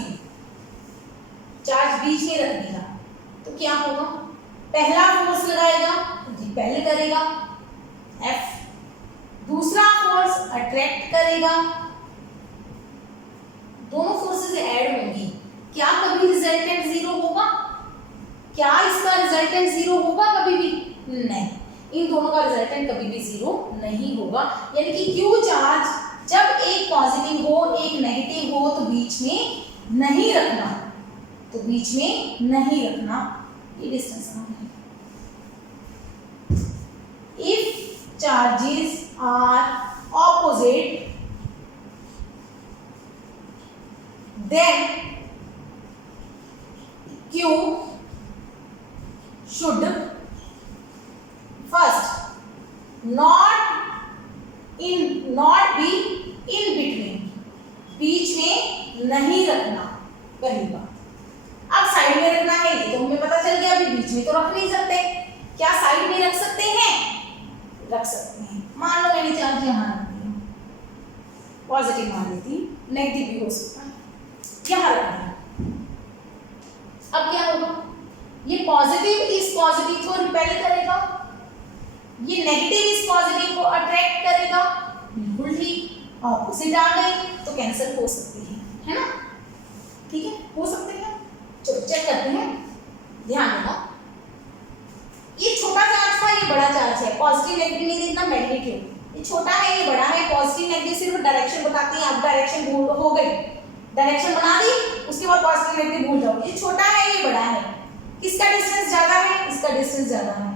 चार्ज बीच में रख दिया तो क्या होगा? पहला फोर्स लगाएगा तो ये पहले करेगा F, दूसरा फोर्स अट्रैक्ट करेगा, दोनों फोर्सेस ऐड होंगी। क्या कभी रिजल्टेंट 0 होगा? क्या इसका रिजल्टेंट 0 होगा कभी भी? नहीं, इन दोनों का रिजल्टेंट कभी भी 0 नहीं होगा। यानी कि Q चार्ज जब एक पॉजिटिव हो एक नेगेटिव हो तो बीच में नहीं रखना, तो बीच में नहीं रखना। ये डिस्टेंस है। If charges are opposite then Q should first not be in between, बीच में नहीं रखना पहली बात। अब साइड में रखना है ये तो हमें पता चल गया, अभी बीच में तो रख नहीं सकते। क्या साइड में रख सकते हैं? रख सकते हैं। मान लो मैंने चार्ज यहाँ रख दिया, पॉजिटिव मान लेती, नेगेटिव भी हो सकता है, यहाँ रखना है। अब क्या होगा? ये पॉजिटिव इस पॉजिटिव को रिपेल करेगा, ये नेगेटिव इस पॉजिटिव को अट्रैक्ट करेगा। बिल्कुल ठीक, ऑपोजिट आ गई तो कैंसिल हो सकती है ना? ठीक है, हो सकते हैं। चलो चेक करते हैं, ध्यान देना। ये छोटा चार्ज था, ये बड़ा चार्ज है। पॉजिटिव नेगेटिव नहीं देखना, मैग्नीट्यूड। ये छोटा है ये बड़ा है, पॉजिटिव नेगेटिव सिर्फ डायरेक्शन बताते हैं। अब डायरेक्शन भूल हो गई, डायरेक्शन बना दी, उसके बाद पॉजिटिव नेगेटिव भूल जाओ। ये छोटा है ये बड़ा है, किसका डिस्टेंस ज्यादा है? इसका डिस्टेंस ज्यादा है।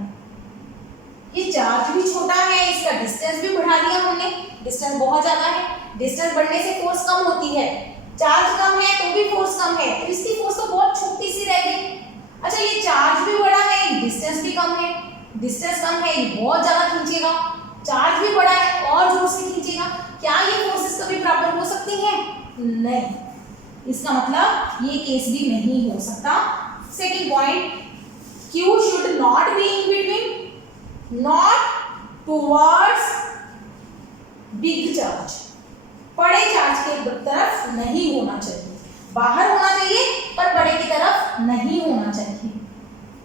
ये चार्ज भी छोटा है, इसका डिस्टेंस भी बढ़ा दिया हमने, डिस्टेंस बहुत ज्यादा है। डिस्टेंस बढ़ने से फोर्स कम होती है, चार्ज कम है तो भी फोर्स कम है, तो इसकी फोर्स तो बहुत छोटी सी रह गई। अच्छा, ये चार्ज भी बड़ा है, डिस्टेंस भी कम है, डिस्टेंस कम है, ये बहुत ज्यादा खींचेगा। चार्ज भी बड़ा है और जोर से खींचेगा। क्या ये फोर्सेस कभी बराबर हो सकती हैं? नहीं, इसका मतलब ये केस भी नहीं हो सकता। Second point, Q should not be in between, not towards big charge, बड़े चार्ज के तरफ नहीं होना चाहिए, बाहर होना चाहिए पर बड़े की तरफ नहीं होना चाहिए।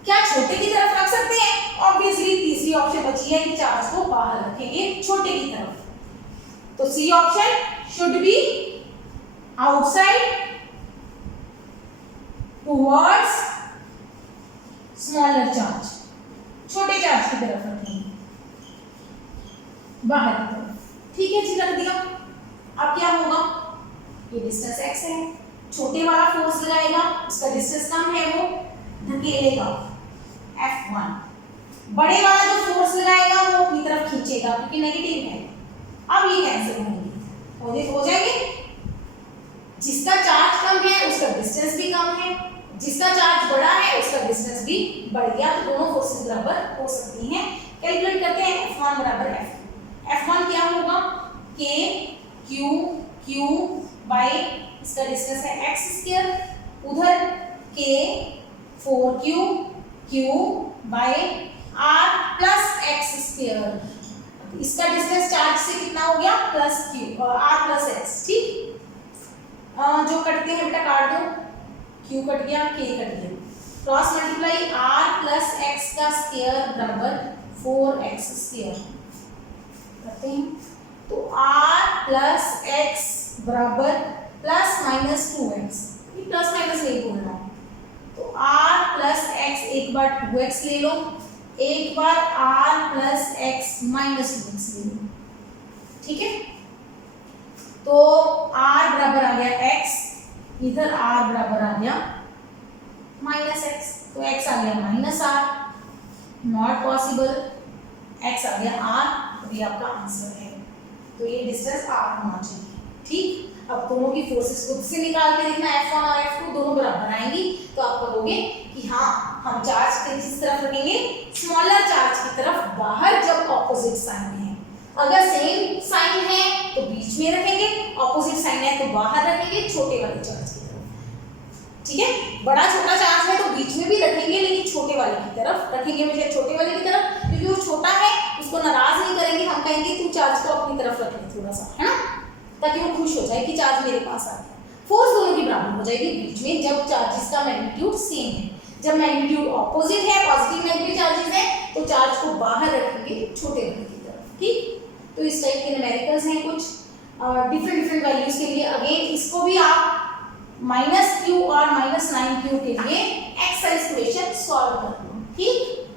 क्या छोटे की तरफ रख सकते हैं? ऑब्वियसली तीसरी ऑप्शन बची है कि चार्ज को बाहर रखेंगे छोटे की तरफ। तो C option should be outside towards smaller charge, छोटे चार्ज की तरफ रखेंगे, बाहर की तरफ। ठीक है जी, रख दिया। अब क्या होगा, ये डिस्टेंस x है, छोटे वाला फोर्स लगाएगा, उसका डिस्टेंस कम है, वो धकेलेगा F1। बड़े वाला जो फोर्स लगाएगा वो अपनी तरफ खींचेगा क्योंकि नेगेटिव है। अब ये कैंसिल होंगे, हो जाएंगे। जिसका चार्ज कम है उसका डिस्टेंस भी कम है, जिसका चार्ज बड़ा है उसका डिस्टेंस भी बढ़ गया, तो दोनों फोर्सेस बराबर हो सकती हैं। कैलकुलेट करते हैं, F1 बराबर F1 क्या होगा, K Q बाई इसका डिस्टेंस है x स्क्वायर, उधर K 4Q by R plus x square. इसका डिस्टेंस चार्ज से कितना हो गया, plus Q R plus x। ठीक, जो कटते हैं बेटा काट दो, Q कट गया, K कट गया, cross multiply R plus x का स्क्वायर बराबर 4x स्क्वायर करते हैं। तो R प्लस x बराबर प्लस माइनस 2x, ये प्लस माइनस नहीं बोलना। तो R प्लस x एक बार 2x ले लो, एक बार R plus x minus 2x ले लो। ठीक है, तो R बराबर आ गया x, इधर R बराबर आ गया माइनस x, तो x आ गया minus R, not possible, x आ गया R, तो ये आपका आंसर है। तो ये डिस्टेंस R होना चाहिए। ठीक, अब दोनों की फोर्सेस खुद से निकाल के देखना, F1 और F2 दोनों बराबर आएंगी, तो आप कहोगे कि हाँ हम चार्ज किस तरफ रखेंगे, स्मॉलर चार्ज की तरफ बाहर, जब ऑपोजिट साइन है। अगर सेम साइन है तो बीच में रखेंगे, ऑपोजिट साइन है तो बाहर रखेंगे, छोटे वाले चार्ज की तरफ। ठीक है, बड़ा छोटा चार्ज है तो बीच में भी रखेंगे, लेकिन छोटे वाले की तरफ रखेंगे, हमेशा छोटे वाले की तरफ, क्योंकि वो छोटा है, उसको नाराज नहीं करेंगे, हम कहेंगे तू चार्ज को अपनी तरफ रख ले थोड़ा सा, है ना, ताकि वो खुश हो जाए कि चार्ज मेरे पास आ गया। फोर्स दोनों की बराबर हो जाएगी बीच में, जब चार्जेस का मैग्नीट्यूड सेम है। जब मैग्नीट्यूड ऑपोजिट है, पॉजिटिव नेगेटिव चार्जेस है, तो चार्ज को बाहर रखेंगे, छोटे वाले की तरफ। ठीक, तो इस टाइप के न्यूमेरिकल्स हैं कुछ डिफरेंट वैल्यूज के लिए। अगेन इसको भी आप -q और -9q के लिए एक्सरसाइज क्वेश्चन सॉल्व कर लो। ठीक,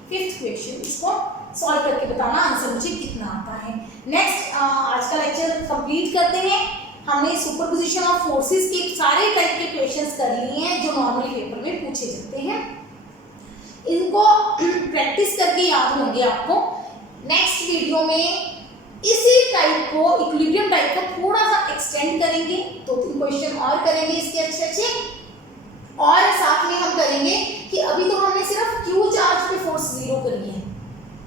5th क्वेश्चन, इसको सॉल्व करके बताना आंसर मुझे कितना आता है। नेक्स्ट आज का लेक्चर कंप्लीट करते हैं। हमने सुपरपोजिशन ऑफ फोर्सेस के सारे टाइप के क्वेश्चंस कर लिए हैं जो नॉर्मली पेपर में पूछे जाते हैं। इनको प्रैक्टिस करके याद होंगे आपको। नेक्स्ट वीडियो में इसी टाइप को, इक्विलिब्रियम टाइप को थोड़ा सा एक्सटेंड करेंगे, 2-3 क्वेश्चन और करेंगे इसके अच्छे, और साथ में हम करेंगे कि अभी तो हमने सिर्फ Q चार्ज पे फोर्स 0 करी है,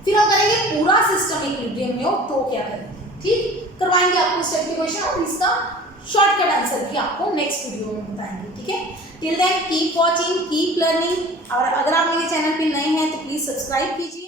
फिर हम करेंगे पूरा सिस्टम इक्विलिब्रियम में हो तो क्या करेंगे। ठीक, करवाएंगे आपको इस टाइप के क्वेश्चन, और इसका शॉर्टकट आंसर भी आपको नेक्स्ट वीडियो में बताएंगे। ठीक है, till then keep watching, keep learning, और अगर आप मेरे चैनल पे नए हैं तो प्लीज सब्सक्राइब कीजिए।